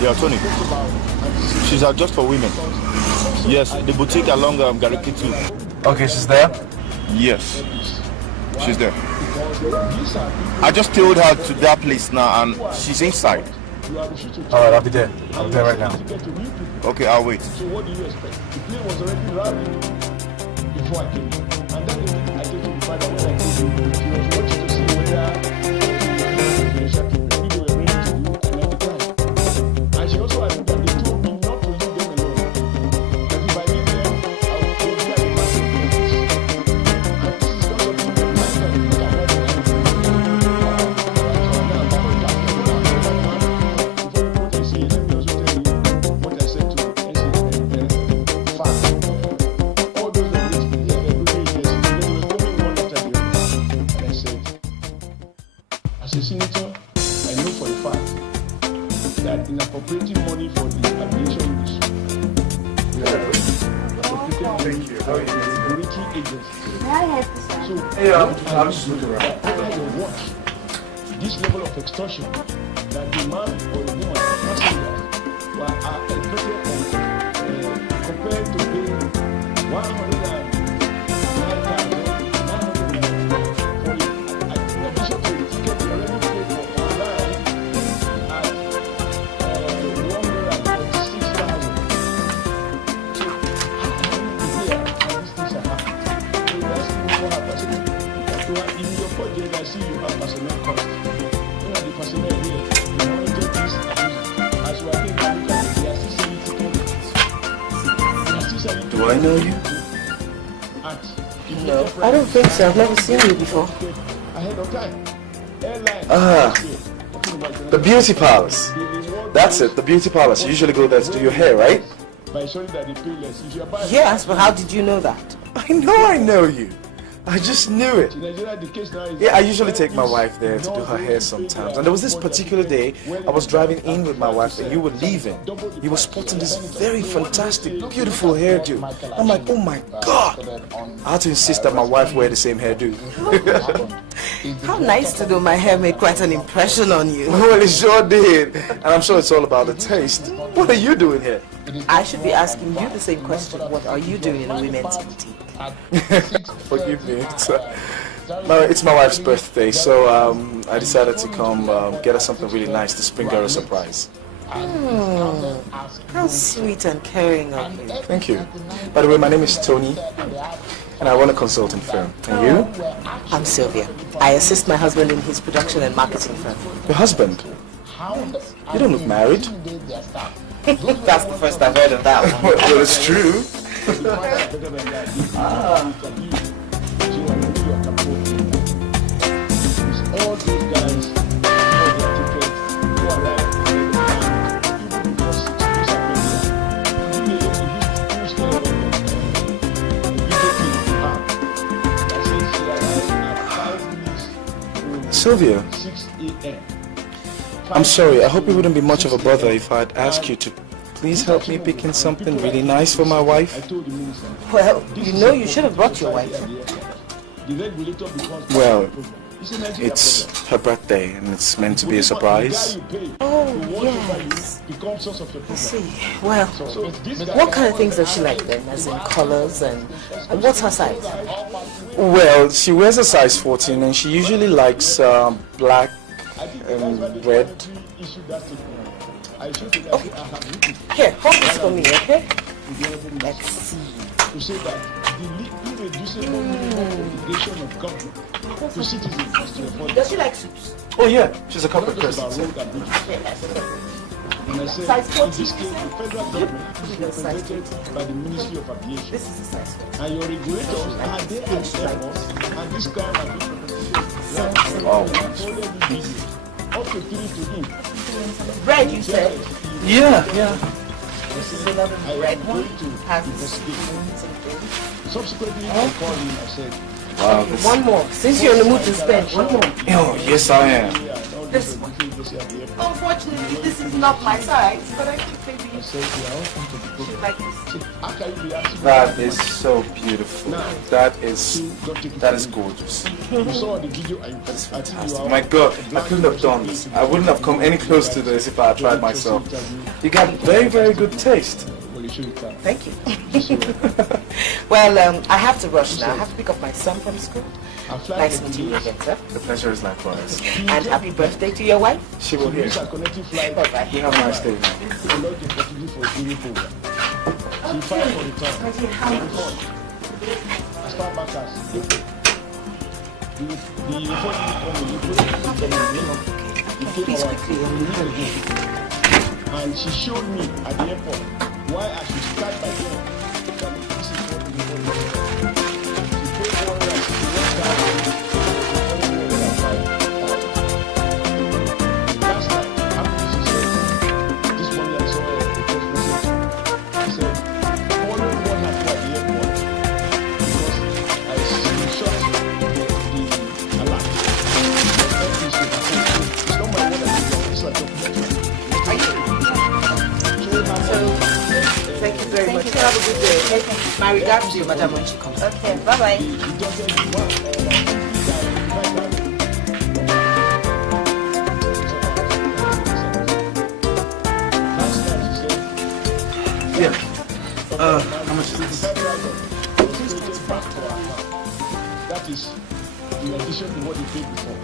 Yeah, Tony. She's out just for women. Yes, the boutique along Gariki 2. Okay, she's there? Yes, she's there. I just told her to that place now and she's inside. Alright, I'll be there. I'll be there right now. Okay, I'll wait. So what do you expect? The plane was already arriving before I came. And then I told you when I came, she was watching to see whether she also had that they told me not to leave them alone. That if I leave them, I will go to the massive office. And this is not something that I can do. Before what I say, let me also tell you what I said to fact. All those that reached me, they were coming one after the other. And I said, as a senator, I know for a fact that in appropriating money for the aviation industry, Thank you. How are you? Security agencies. May I have this one? So, hey, I'm just looking around. After you watch this level of extortion that the man or the woman passengers are expected compared to paying 109,000 for in addition to the ticket you already paid for online at 146,000. So how can you be here and these things are happening? So you ask me what happens. In your budget, I see you have personnel cost. You know the personnel here, you monitor this as you are being allocated, they are still selling tickets. Do I know you? No, I don't think so. I've never seen you before. Ahead of time. The beauty palace. That's it, the beauty palace. You usually go there to do your hair, right? Yes, but how did you know that? I know you. I just knew it. Yeah, I usually take my wife there to do her hair sometimes. And there was this particular day, I was driving in with my wife and you were leaving. You were sporting this very fantastic, beautiful hairdo. I'm like, oh my God. I had to insist that my wife wear the same hairdo. How nice to know my hair made quite an impression on you. Well, it sure did. And I'm sure it's all about the taste. What are you doing here? I should be asking you the same question. What are you doing in a women's boutique? Forgive me. It's my wife's birthday, so I decided to come get her something really nice to spring her a surprise. How sweet and caring of you. Thank you. By the way, my name is Tony, and I run a consulting firm. And you? I'm Sylvia. I assist my husband in his production and marketing firm. Your husband? You don't look married. That's the first I've heard of that one. Well, it's true. All those guys, all their tickets, who are like, even because Sylvia, I'm sorry. I hope it wouldn't be much of a bother if I'd ask you to please help me pick in something really nice for my wife. Well, you know you should have brought your wife. Well, it's her birthday and it's meant to be a surprise. Oh, yes. I see. Well, what kind of things does she like then? As in colors and what's her size? Well, she wears a size 14 and she usually likes black and red. Okay. Here, hold this for me, okay? Let's see. To say that the irreducible minimum obligation of government to citizens. Does she like soups? Oh yeah, she's a corporate person. And I said, size 14, in this case, the federal government is regulated by the Ministry of Aviation. This is a size 14. And your regulators are there at the airport, and this guy has been up to 3 to him. Red, you said? Yeah. This is another red one. Has Subsequently, I called him and said, wow, one more. Since you're in the mood to spend, one more. Oh, yes I am. This one. Unfortunately, this is not my size, but I think maybe you should like this. That is so beautiful. That is gorgeous. That's fantastic. My God, I couldn't have done this. I wouldn't have come any close to this if I had tried myself. You got very, very good taste. Thank you. Well, I have to rush now. I have to pick up my son from school. Nice meeting you again, sir. The pleasure is likewise. And happy birthday to your wife. She will hear. Bye-bye. You have a nice day. Please quickly. And she showed me at the airport why I should start by doing this is what we want. She paid last night, after she said, this morning I saw her text message. She said, follow what happened at the airport because I shot the alert. It's not my word, it's like a Thank you very much. have a good day, okay? My regards to your madam when she comes. Okay, bye-bye. Yeah. How much is this? That is in addition to what they paid before.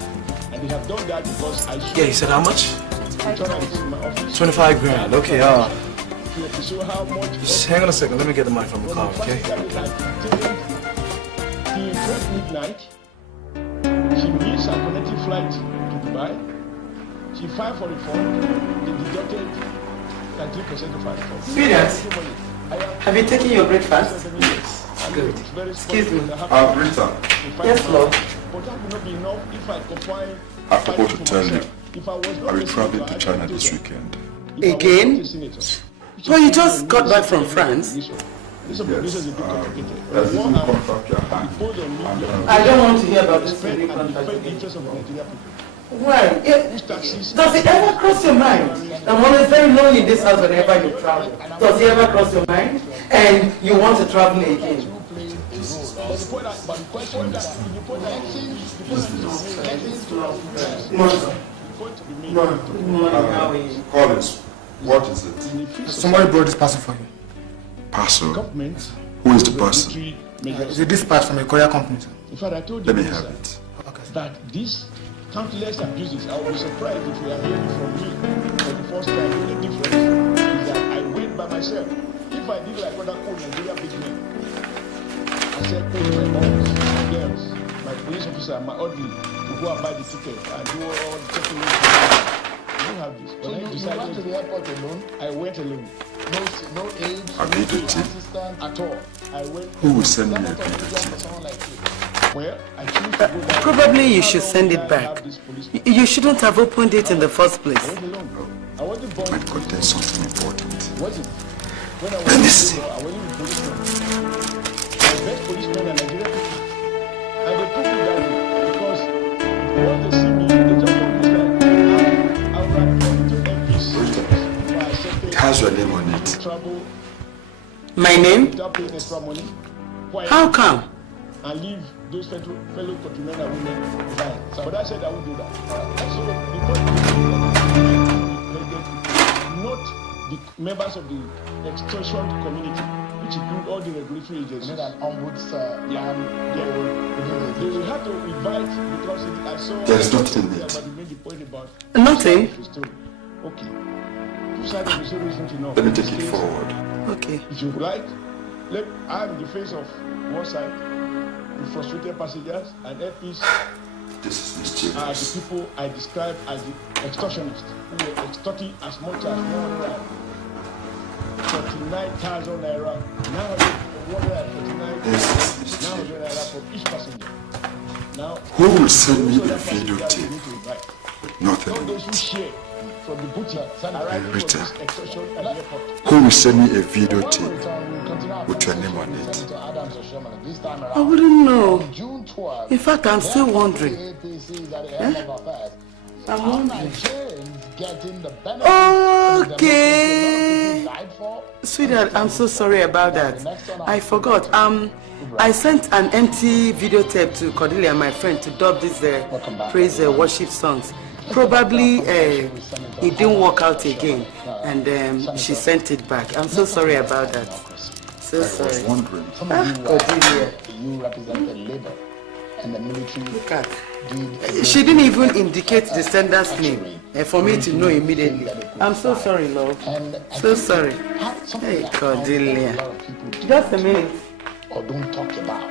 And they have done that because I Yeah, you said how much? 25 grand. Okay, just hang on a second. Let me get the money from the car, okay? Till 12 midnight, she missed her connecting flight to Dubai. She filed for reform. They deducted 93% of her reform. Sweetheart, have you taken your breakfast? Yes. Good. Excuse me. Rita. Yes, Lord. But that would not be enough if I combine. I forgot to tell you. I will travel to China this weekend. Again? Well, you just got back from France. Yes. There's a new contract you have. I don't want to hear about this new contract. Why? Does it ever cross your mind? I'm always very lonely in this house whenever you travel. Does it ever cross your mind? And you want to travel again? Collins, what is it? Somebody brought this parcel for you. Parcel? Who is the person? It's a dispatch from a courier company. In fact, I told you Let me have it. that these countless abuses, I will be surprised if you are hearing from me for the first time. The only difference is that I went by myself. If I did like other cool Nigerian big men, I said, pay my boys, my girls, my police officer, my orderly, to go and buy the ticket and do all the checking. I don't have this. So you went to the airport alone? I went alone. No age, A video tip? At all. I went. Who will send me a video tip? Well, I choose to go down. Probably you should send it back. You shouldn't have opened it in the first place. It might contain something important. Was it? When I Let me see. I was in the policeman. The best policeman in Nigeria. And they put me that way because once they see me, they just want me like, I would have gone to MPs. It has your name on it. My name? Without paying extra money. How come? And leave those fellow countrymen and women behind. But I said I would do that. So because not the members of the extortion community, which include all the regulatory agencies. You need an ombudsman. They will have to invite because I saw. There's nothing in it. Nothing? Okay. Two sides of the same reason to know. Let me take it forward. Okay. If you like, I'm the face of one side, the frustrated passengers, and MPs. This is Are mysterious. the people I describe as the extortionists who were extorting as much as 139,000 naira, 139,000 naira for each passenger. Now, Who will send me a video tape? Nothing all in those who it. share from the butcher arriving from Rita. this extortion at the airport. Who will send me a video tape with your name on it? I wouldn't know. In fact, I'm still wondering. I'm wondering. Okay. Sweetheart, I'm so sorry about that. I forgot. I sent an empty videotape to Cordelia, my friend, to dub these praise worship songs. Probably it didn't work out again, and she sent it back. I'm so sorry about that. So sorry. I was wondering. Cordelia. You represent the labor and the military. Look at. She didn't even indicate the sender's name for me to know immediately. I'm so sorry, love. So sorry. Hey, Cordelia. Just a minute. Or don't talk about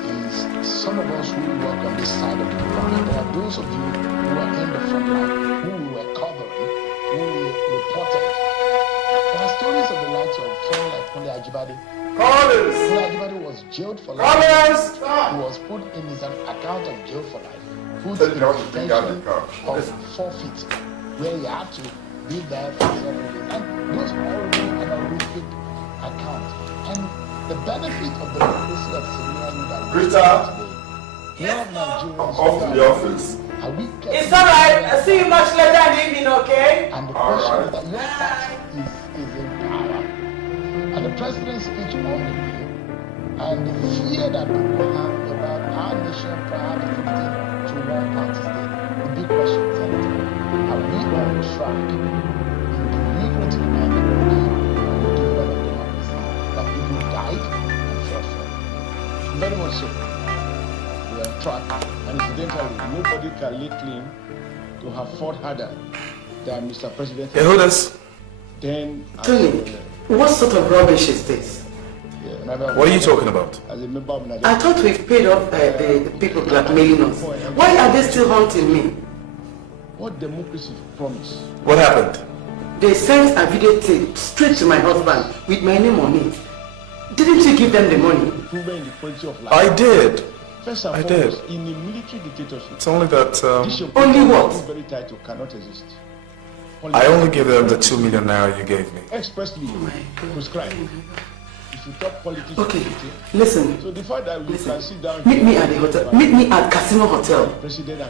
is some of us who work on this side of the line. There are those of you who are in the front line, who we were covering, who we reported. There are stories of the likes of someone like Kunle Ajibade. Kunle Ajibade was jailed for life. He was put in his account of jail for life. Put in detention of 4 feet, where he had to be there for several days. And those are already an horrific account. And the benefit of the democracy of Syria that we Rita, I'm off in the office. It's alright. I'll see you much later in the evening, okay? And the question is that your party is in power. And the president's speech on the day and the fear that people have about our nation perhaps drifting to one party state. The big question is, are we on track in delivering to the Nigerian people the democracy that people died and fought for? Very much so. We are on track, and incidentally, nobody can lay claim to have fought harder than Mr. President. Hey, hold us. Then, Tony, what sort of rubbish is this? What are you talking about? I thought we've paid off the people blackmailing us. Why are they still haunting me? What democracy promise? What happened? They sent a video tape straight to my husband with my name on it. Didn't you give them the money? I did. First and I foremost, did. in a military dictatorship, It's only that... Only what? Very title cannot exist. I only gave them the 2 million naira you gave me. Expressly prescribed. If you talk politics, okay, listen. So the fact that we can sit down. Meet me at the hotel. Meet me at Casino Hotel.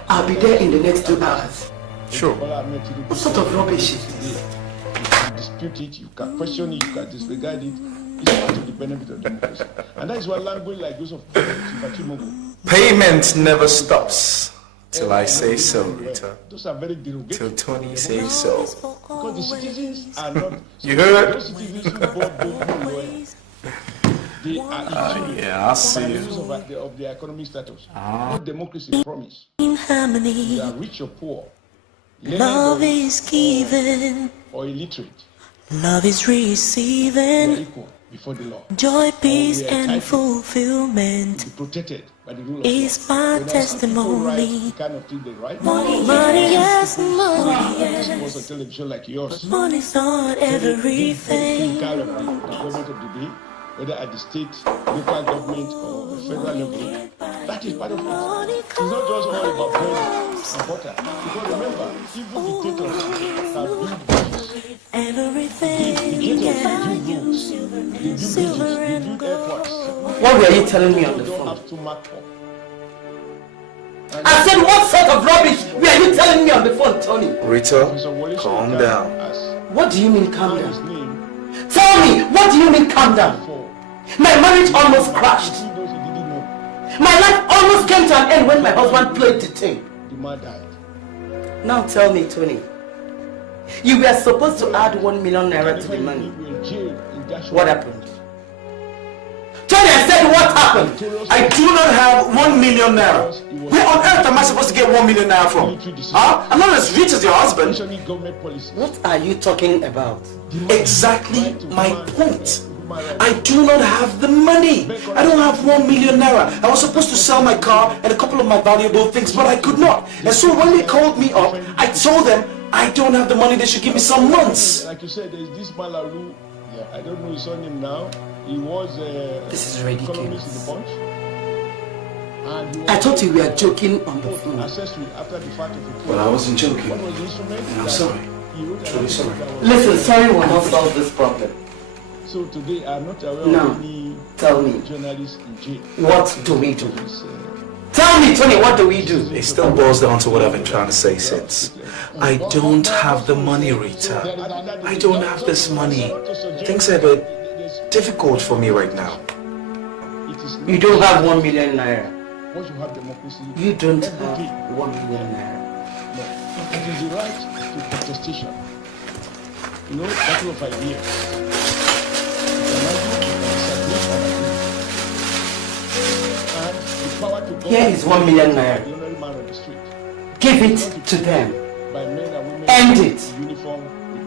I'll be there in the next 2 hours. Sure. What sort of rubbish is this? You can dispute it, you can question it, you can disregard it. It's part of the benefit of democracy. And that is why language like those of Payment never stops till I say so, Rita. Those are very derogatory. Till Tony says so. Because the citizens are not. You heard? Those citizens who vote they are yeah, I see you. Of their economic status. What democracy promise? In harmony, they are rich or poor. Love is given, or illiterate. Love is receiving. Equal before the law. Joy, peace, and fulfillment protected by the rule of is my testimony. Kind of thing they write. Money, yes, money, yes. On television like yours. Money's not everything. Kind of the government of the day, whether at the state, local government, or the federal level, that is part of it. It's not just all about bread and butter. Because remember, even dictators have big everything you silver and gold. What were you telling me on the phone? I said, what sort of rubbish were you telling me on the phone, Tony? Rita, calm down. What do you mean calm down? Tell me, what do you mean calm down? My marriage almost crashed. My life almost came to an end when my husband played the tape. Now tell me, Tony. You were supposed to add 1 million naira to the money. What happened? Tony, I said what happened? I do not have 1 million naira. Where on earth am I supposed to get 1 million naira from? Huh? I'm not as rich as your husband. What are you talking about? Exactly my point. I do not have the money. I don't have 1 million naira. I was supposed to sell my car and a couple of my valuable things, but I could not. And so when they called me up, I told them I don't have the money. They should give me some months. Like you said, there's this Malaru. Yeah, I don't know his name now. He was this is ridiculous. In the bunch. I thought you were joking on the phone. Well, I wasn't joking. And I'm sorry. Truly sorry. Listen, sorry will not solve this problem. So today I'm not aware of any journalists in jail. What do we do? Tell me, Tony, what do we do? It still boils down to what I've been trying to say since. I don't have the money, Rita. I don't have this money. Things are a bit difficult for me right now. You don't have 1 million naira. Once you have democracy, you don't have 1 million naira. No. It is the right to protestation. You know, battle of ideas. Here is 1 million naira. Give it to them. End it.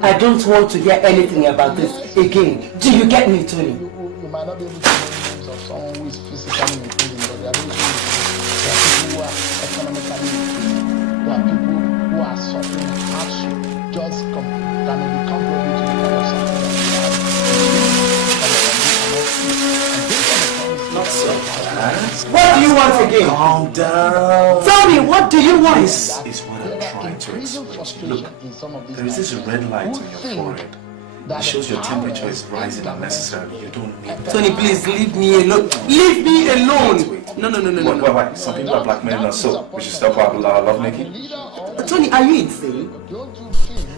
I don't want to hear anything about this again. Do you get me, Tony? You might not be able to know names of someone who is physically improving, but there are people who are economically improving. There are people who are suffering hardship, just can be comparable to the kind of suffering Not so fast. What do you want again? Calm down. Tell me, what do you want? This is what I'm trying to explain. Look, there is this red light on your forehead. It shows your temperature is rising unnecessarily. You don't need that. Tony, please leave me alone. Leave me alone. No. Wait. Some people are blackmailing us, so we should stop our lovemaking. Tony, are you insane?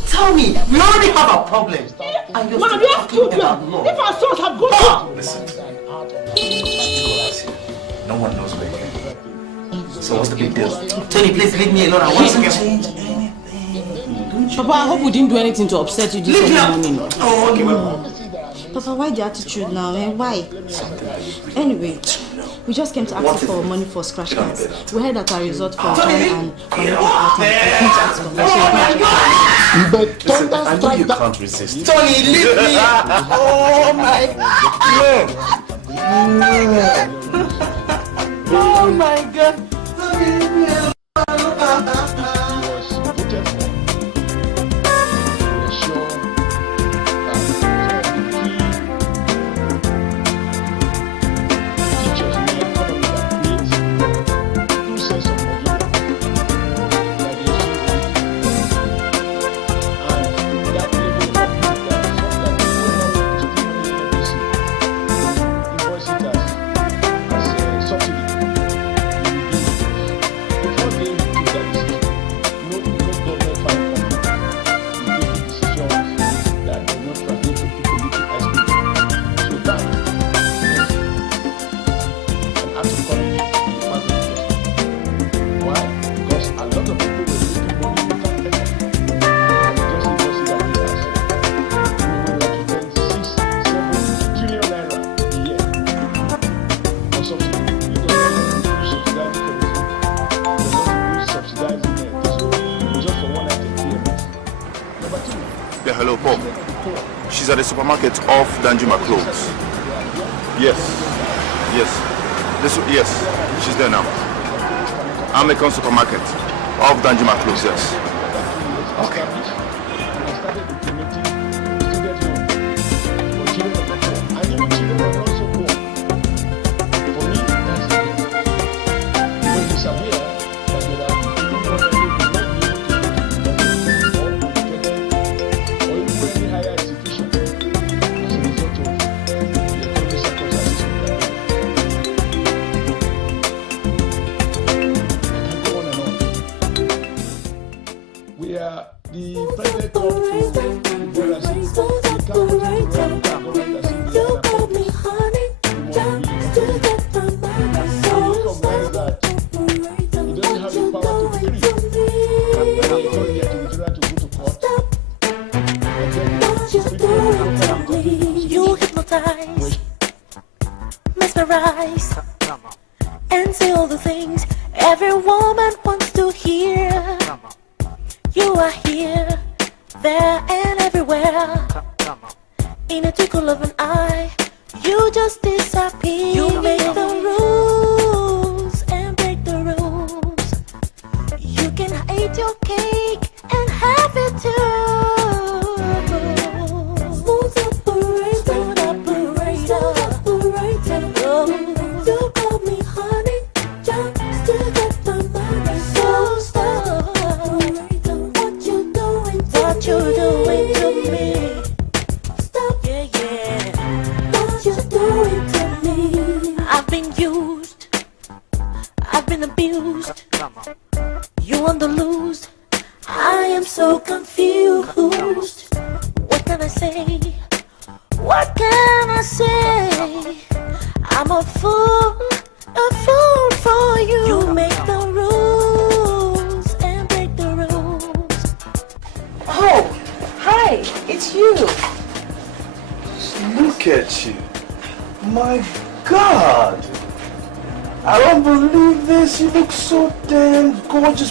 Tell me, we already have a problem. And you're Man, still you have talking children. about law. If our sons have gone out. Listen, no one knows where you're going. So what's the big deal? Tony, please leave me alone. I want to change Papa, I hope we didn't do anything to upset you this morning. Oh, okay, well. Papa, why the attitude now? Why? Anyway, we just came to ask you for money for scratch cards. We heard that our resort for John and Connected outing. I came to ask for money. Listen, I know you can't resist. Tony, leave me! Oh my God! Oh my God! Hello, Paul. She's at the supermarket off Danjuma Close. Yes. Yes, she's there now. Amecon supermarket off Danjuma Close, yes. Okay.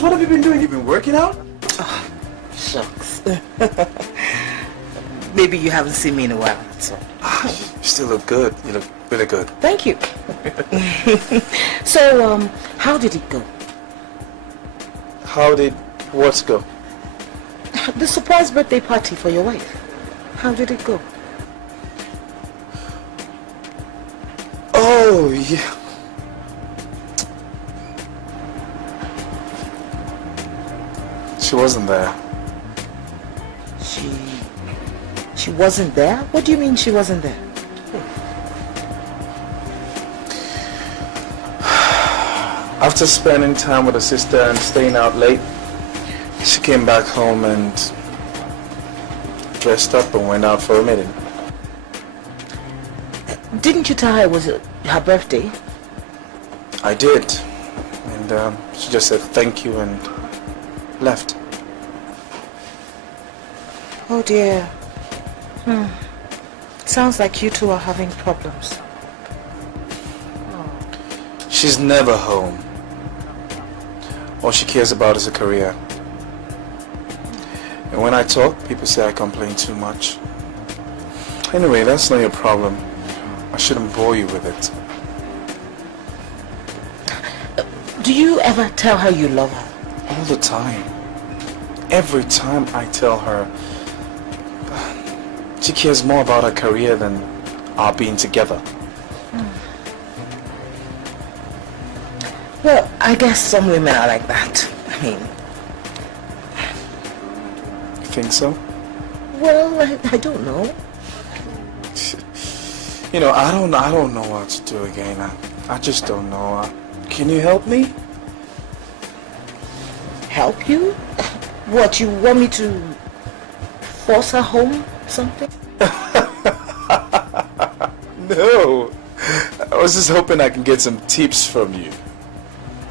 What have you been doing? You've been working out? Oh, shucks. Maybe you haven't seen me in a while, so. You still look good. You look really good. Thank you. So, how did it go? How did what go? The surprise birthday party for your wife. How did it go? Oh, yeah. She wasn't there. She wasn't there? What do you mean she wasn't there? After spending time with her sister and staying out late, she came back home and dressed up and went out for a meeting. Didn't you tell her it was her birthday? I did. And she just said thank you and left. Oh dear. Sounds like you two are having problems. She's never home. All she cares about is a career. And when I talk, people say I complain too much. Anyway, that's not your problem. I shouldn't bore you with it. Do you ever tell her you love her? All the time. Every time I tell her, she cares more about her career than our being together. Well, I guess some women are like that. I mean... You think so? Well, I don't know. You know, I don't know what to do again. I just don't know. Can you help me? Help you? What, you want me to force her home? Something? No. I was just hoping I can get some tips from you.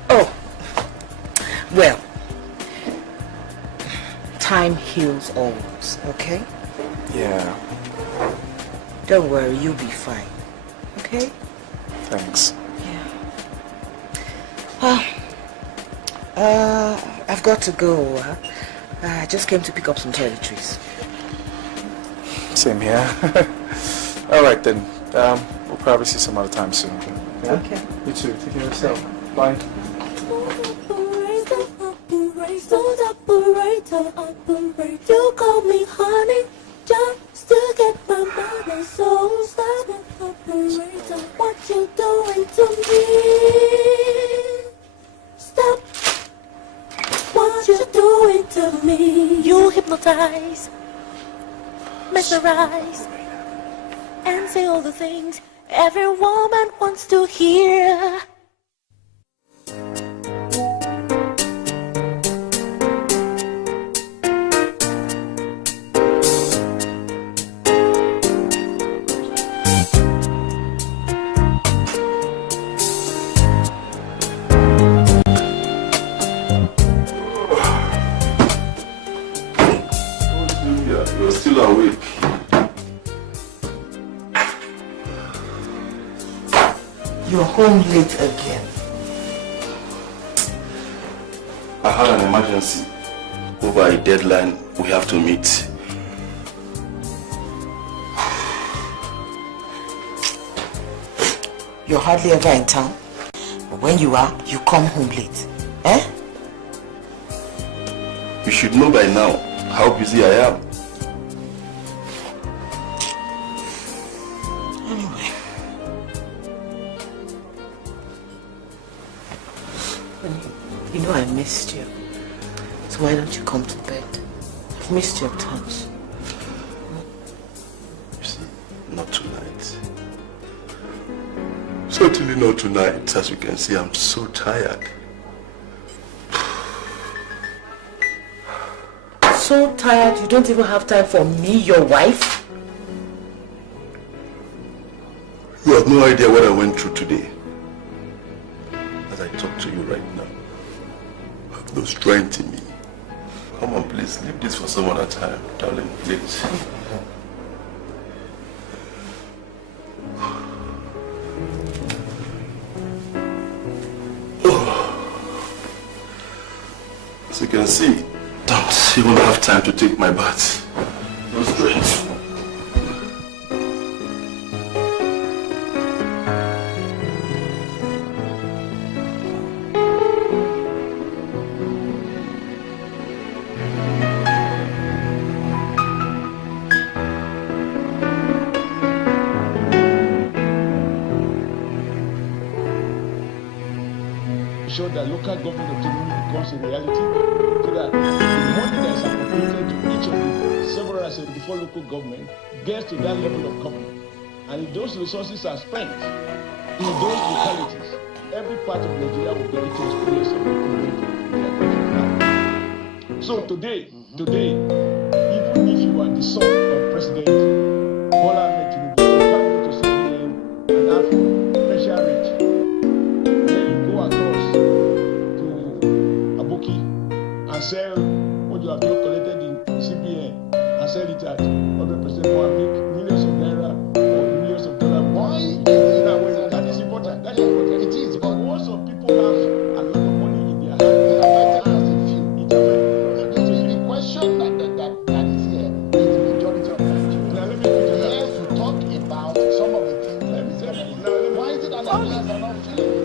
Oh. Well. Time heals all wounds, okay? Yeah. Don't worry, you'll be fine. Okay? Thanks. Yeah. I've got to go. I just came to pick up some toiletries. Same here. Alright then. We'll probably see some other time soon. Yeah? Okay. You too. Take care of yourself. Bye. You call me honey just to get my money. So stop operator. What you doing to me? Stop. What you doing to me? You hypnotize, mesmerize, and say all the things every woman wants to hear. You're still awake. You're home late again. I had an emergency. Over a deadline we have to meet. You're hardly ever in town. But when you are, you come home late. Eh? You should know by now how busy I am. Anyway. You know I missed you. So why don't you come to bed? I've missed you at times. You see, not tonight. Certainly not tonight. As you can see, I'm so tired. So tired you don't even have time for me, your wife? You have no idea what I went through today. As I talk to you right now, I have no strength in me. Come on, please, leave this for some other time, darling, please. As you can see, don't even have time to take my bath. No strength. Ensure that local government autonomy becomes a reality, so that the money that is appropriated to each of the several 74 local government gets to that level of government. And if those resources are spent in those localities, every part of Nigeria will be able to experience some improvement in their country. So today, even if you are the son President Bola Ahmed Tinubu, you can't go to CBN and ask for special rate. Then you go across to Aboki and sell what you have just collected in CBN and sell it at 100% more, make millions of naira or millions of dollars. Why is it that way? That is important. That is important. It is, but most of people have a lot of money in their hands. The question that is here is the majority of Nigerians. Now let me put it here to talk about some of the things. Let me say that. Why is it that Nigerians are not feeling?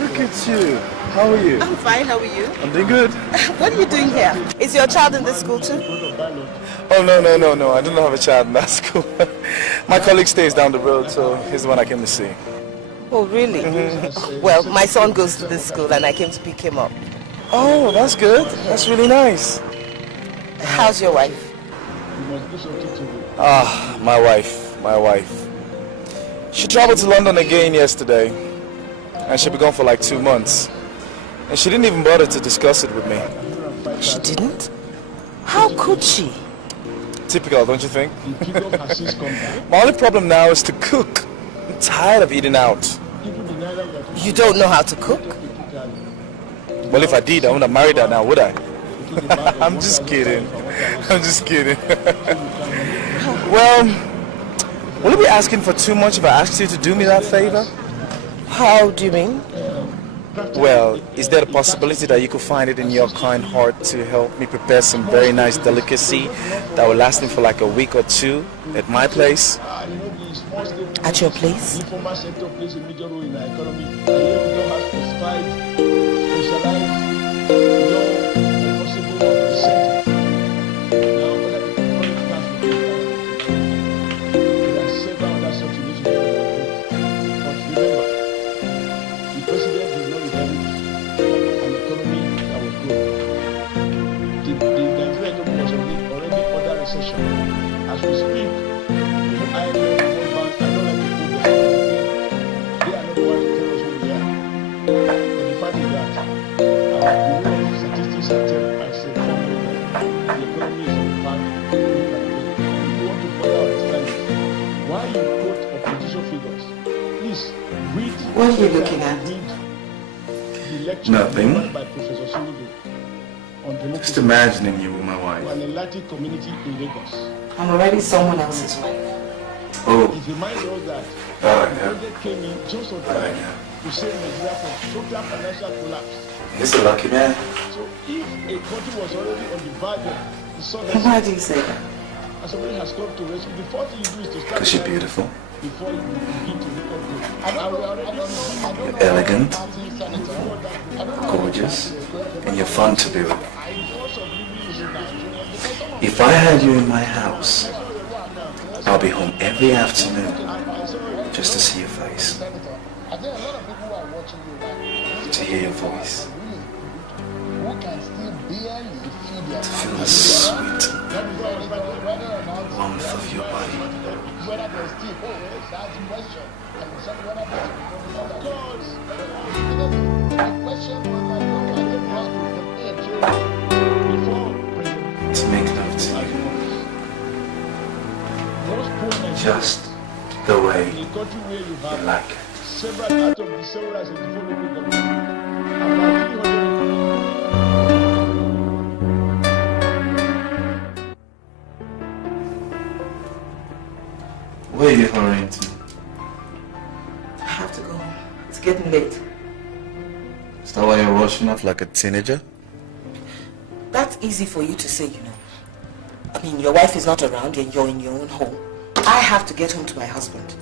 Look at you. How are you? I'm fine, how are you? I'm doing good. What are you doing here? Is your child in this school too? Oh, no. I do not have a child in that school. My colleague stays down the road, so he's the one I came to see. Oh, really? Well, my son goes to this school and I came to pick him up. Oh, that's good. That's really nice. How's your wife? My wife. She traveled to London again yesterday, and she'll be gone for like 2 months. And she didn't even bother to discuss it with me. She didn't? How could she? Typical, don't you think? My only problem now is to cook. I'm tired of eating out. You don't know how to cook? Well, if I did, I wouldn't have married her now, would I? I'm just kidding. Well, will you be asking for too much if I asked you to do me that favor? How do you mean? Well, is there a possibility that you could find it in your kind heart to help me prepare some very nice delicacy that will last me for like a week or 2 at my place? At your place? The informal sector plays a major role in our economy. And yet we don't have specified, specialized, enforceable incentives. Now, whether the economic transformation, there are several other such initiatives. But remember, the president did not inherit an economy that was growing. The Nigerian economy was already under recession. As we speak, IMF, World Bank, I don't like to put them. They are not the ones to tell us who we are. But the fact is that the statistics are telling us the economy is on the path. If you want to further understand it, why you quote opposition figures, please read. What are you looking at? The lecture Nothing. by Professor Sulubu on democracy. Just imagining you with my wife. To an enlightened community in Lagos. I'm already someone else's wife. Oh. It reminds us that I like the that. project came in just on time to save Nigeria from total financial collapse. He's a lucky man. So if a country was already on the verge of insolvency, Why do you say that? and somebody has come to rescue, the first thing you do is to start Because you're beautiful. before you begin to look up good. You're elegant, gorgeous, and you're fun to be with. If I had you in my house, I'll be home every afternoon just to see your face, to hear your voice, to feel the sweet warmth of your body. To make love to you, just the way you like it. Several out of the several as a development government, about 300. Where are you hurrying to? I have to go home. It's getting late. Is that why you're rushing off like a teenager? That's easy for you to say, you know. I mean, your wife is not around and you're in your own home. I have to get home to my husband.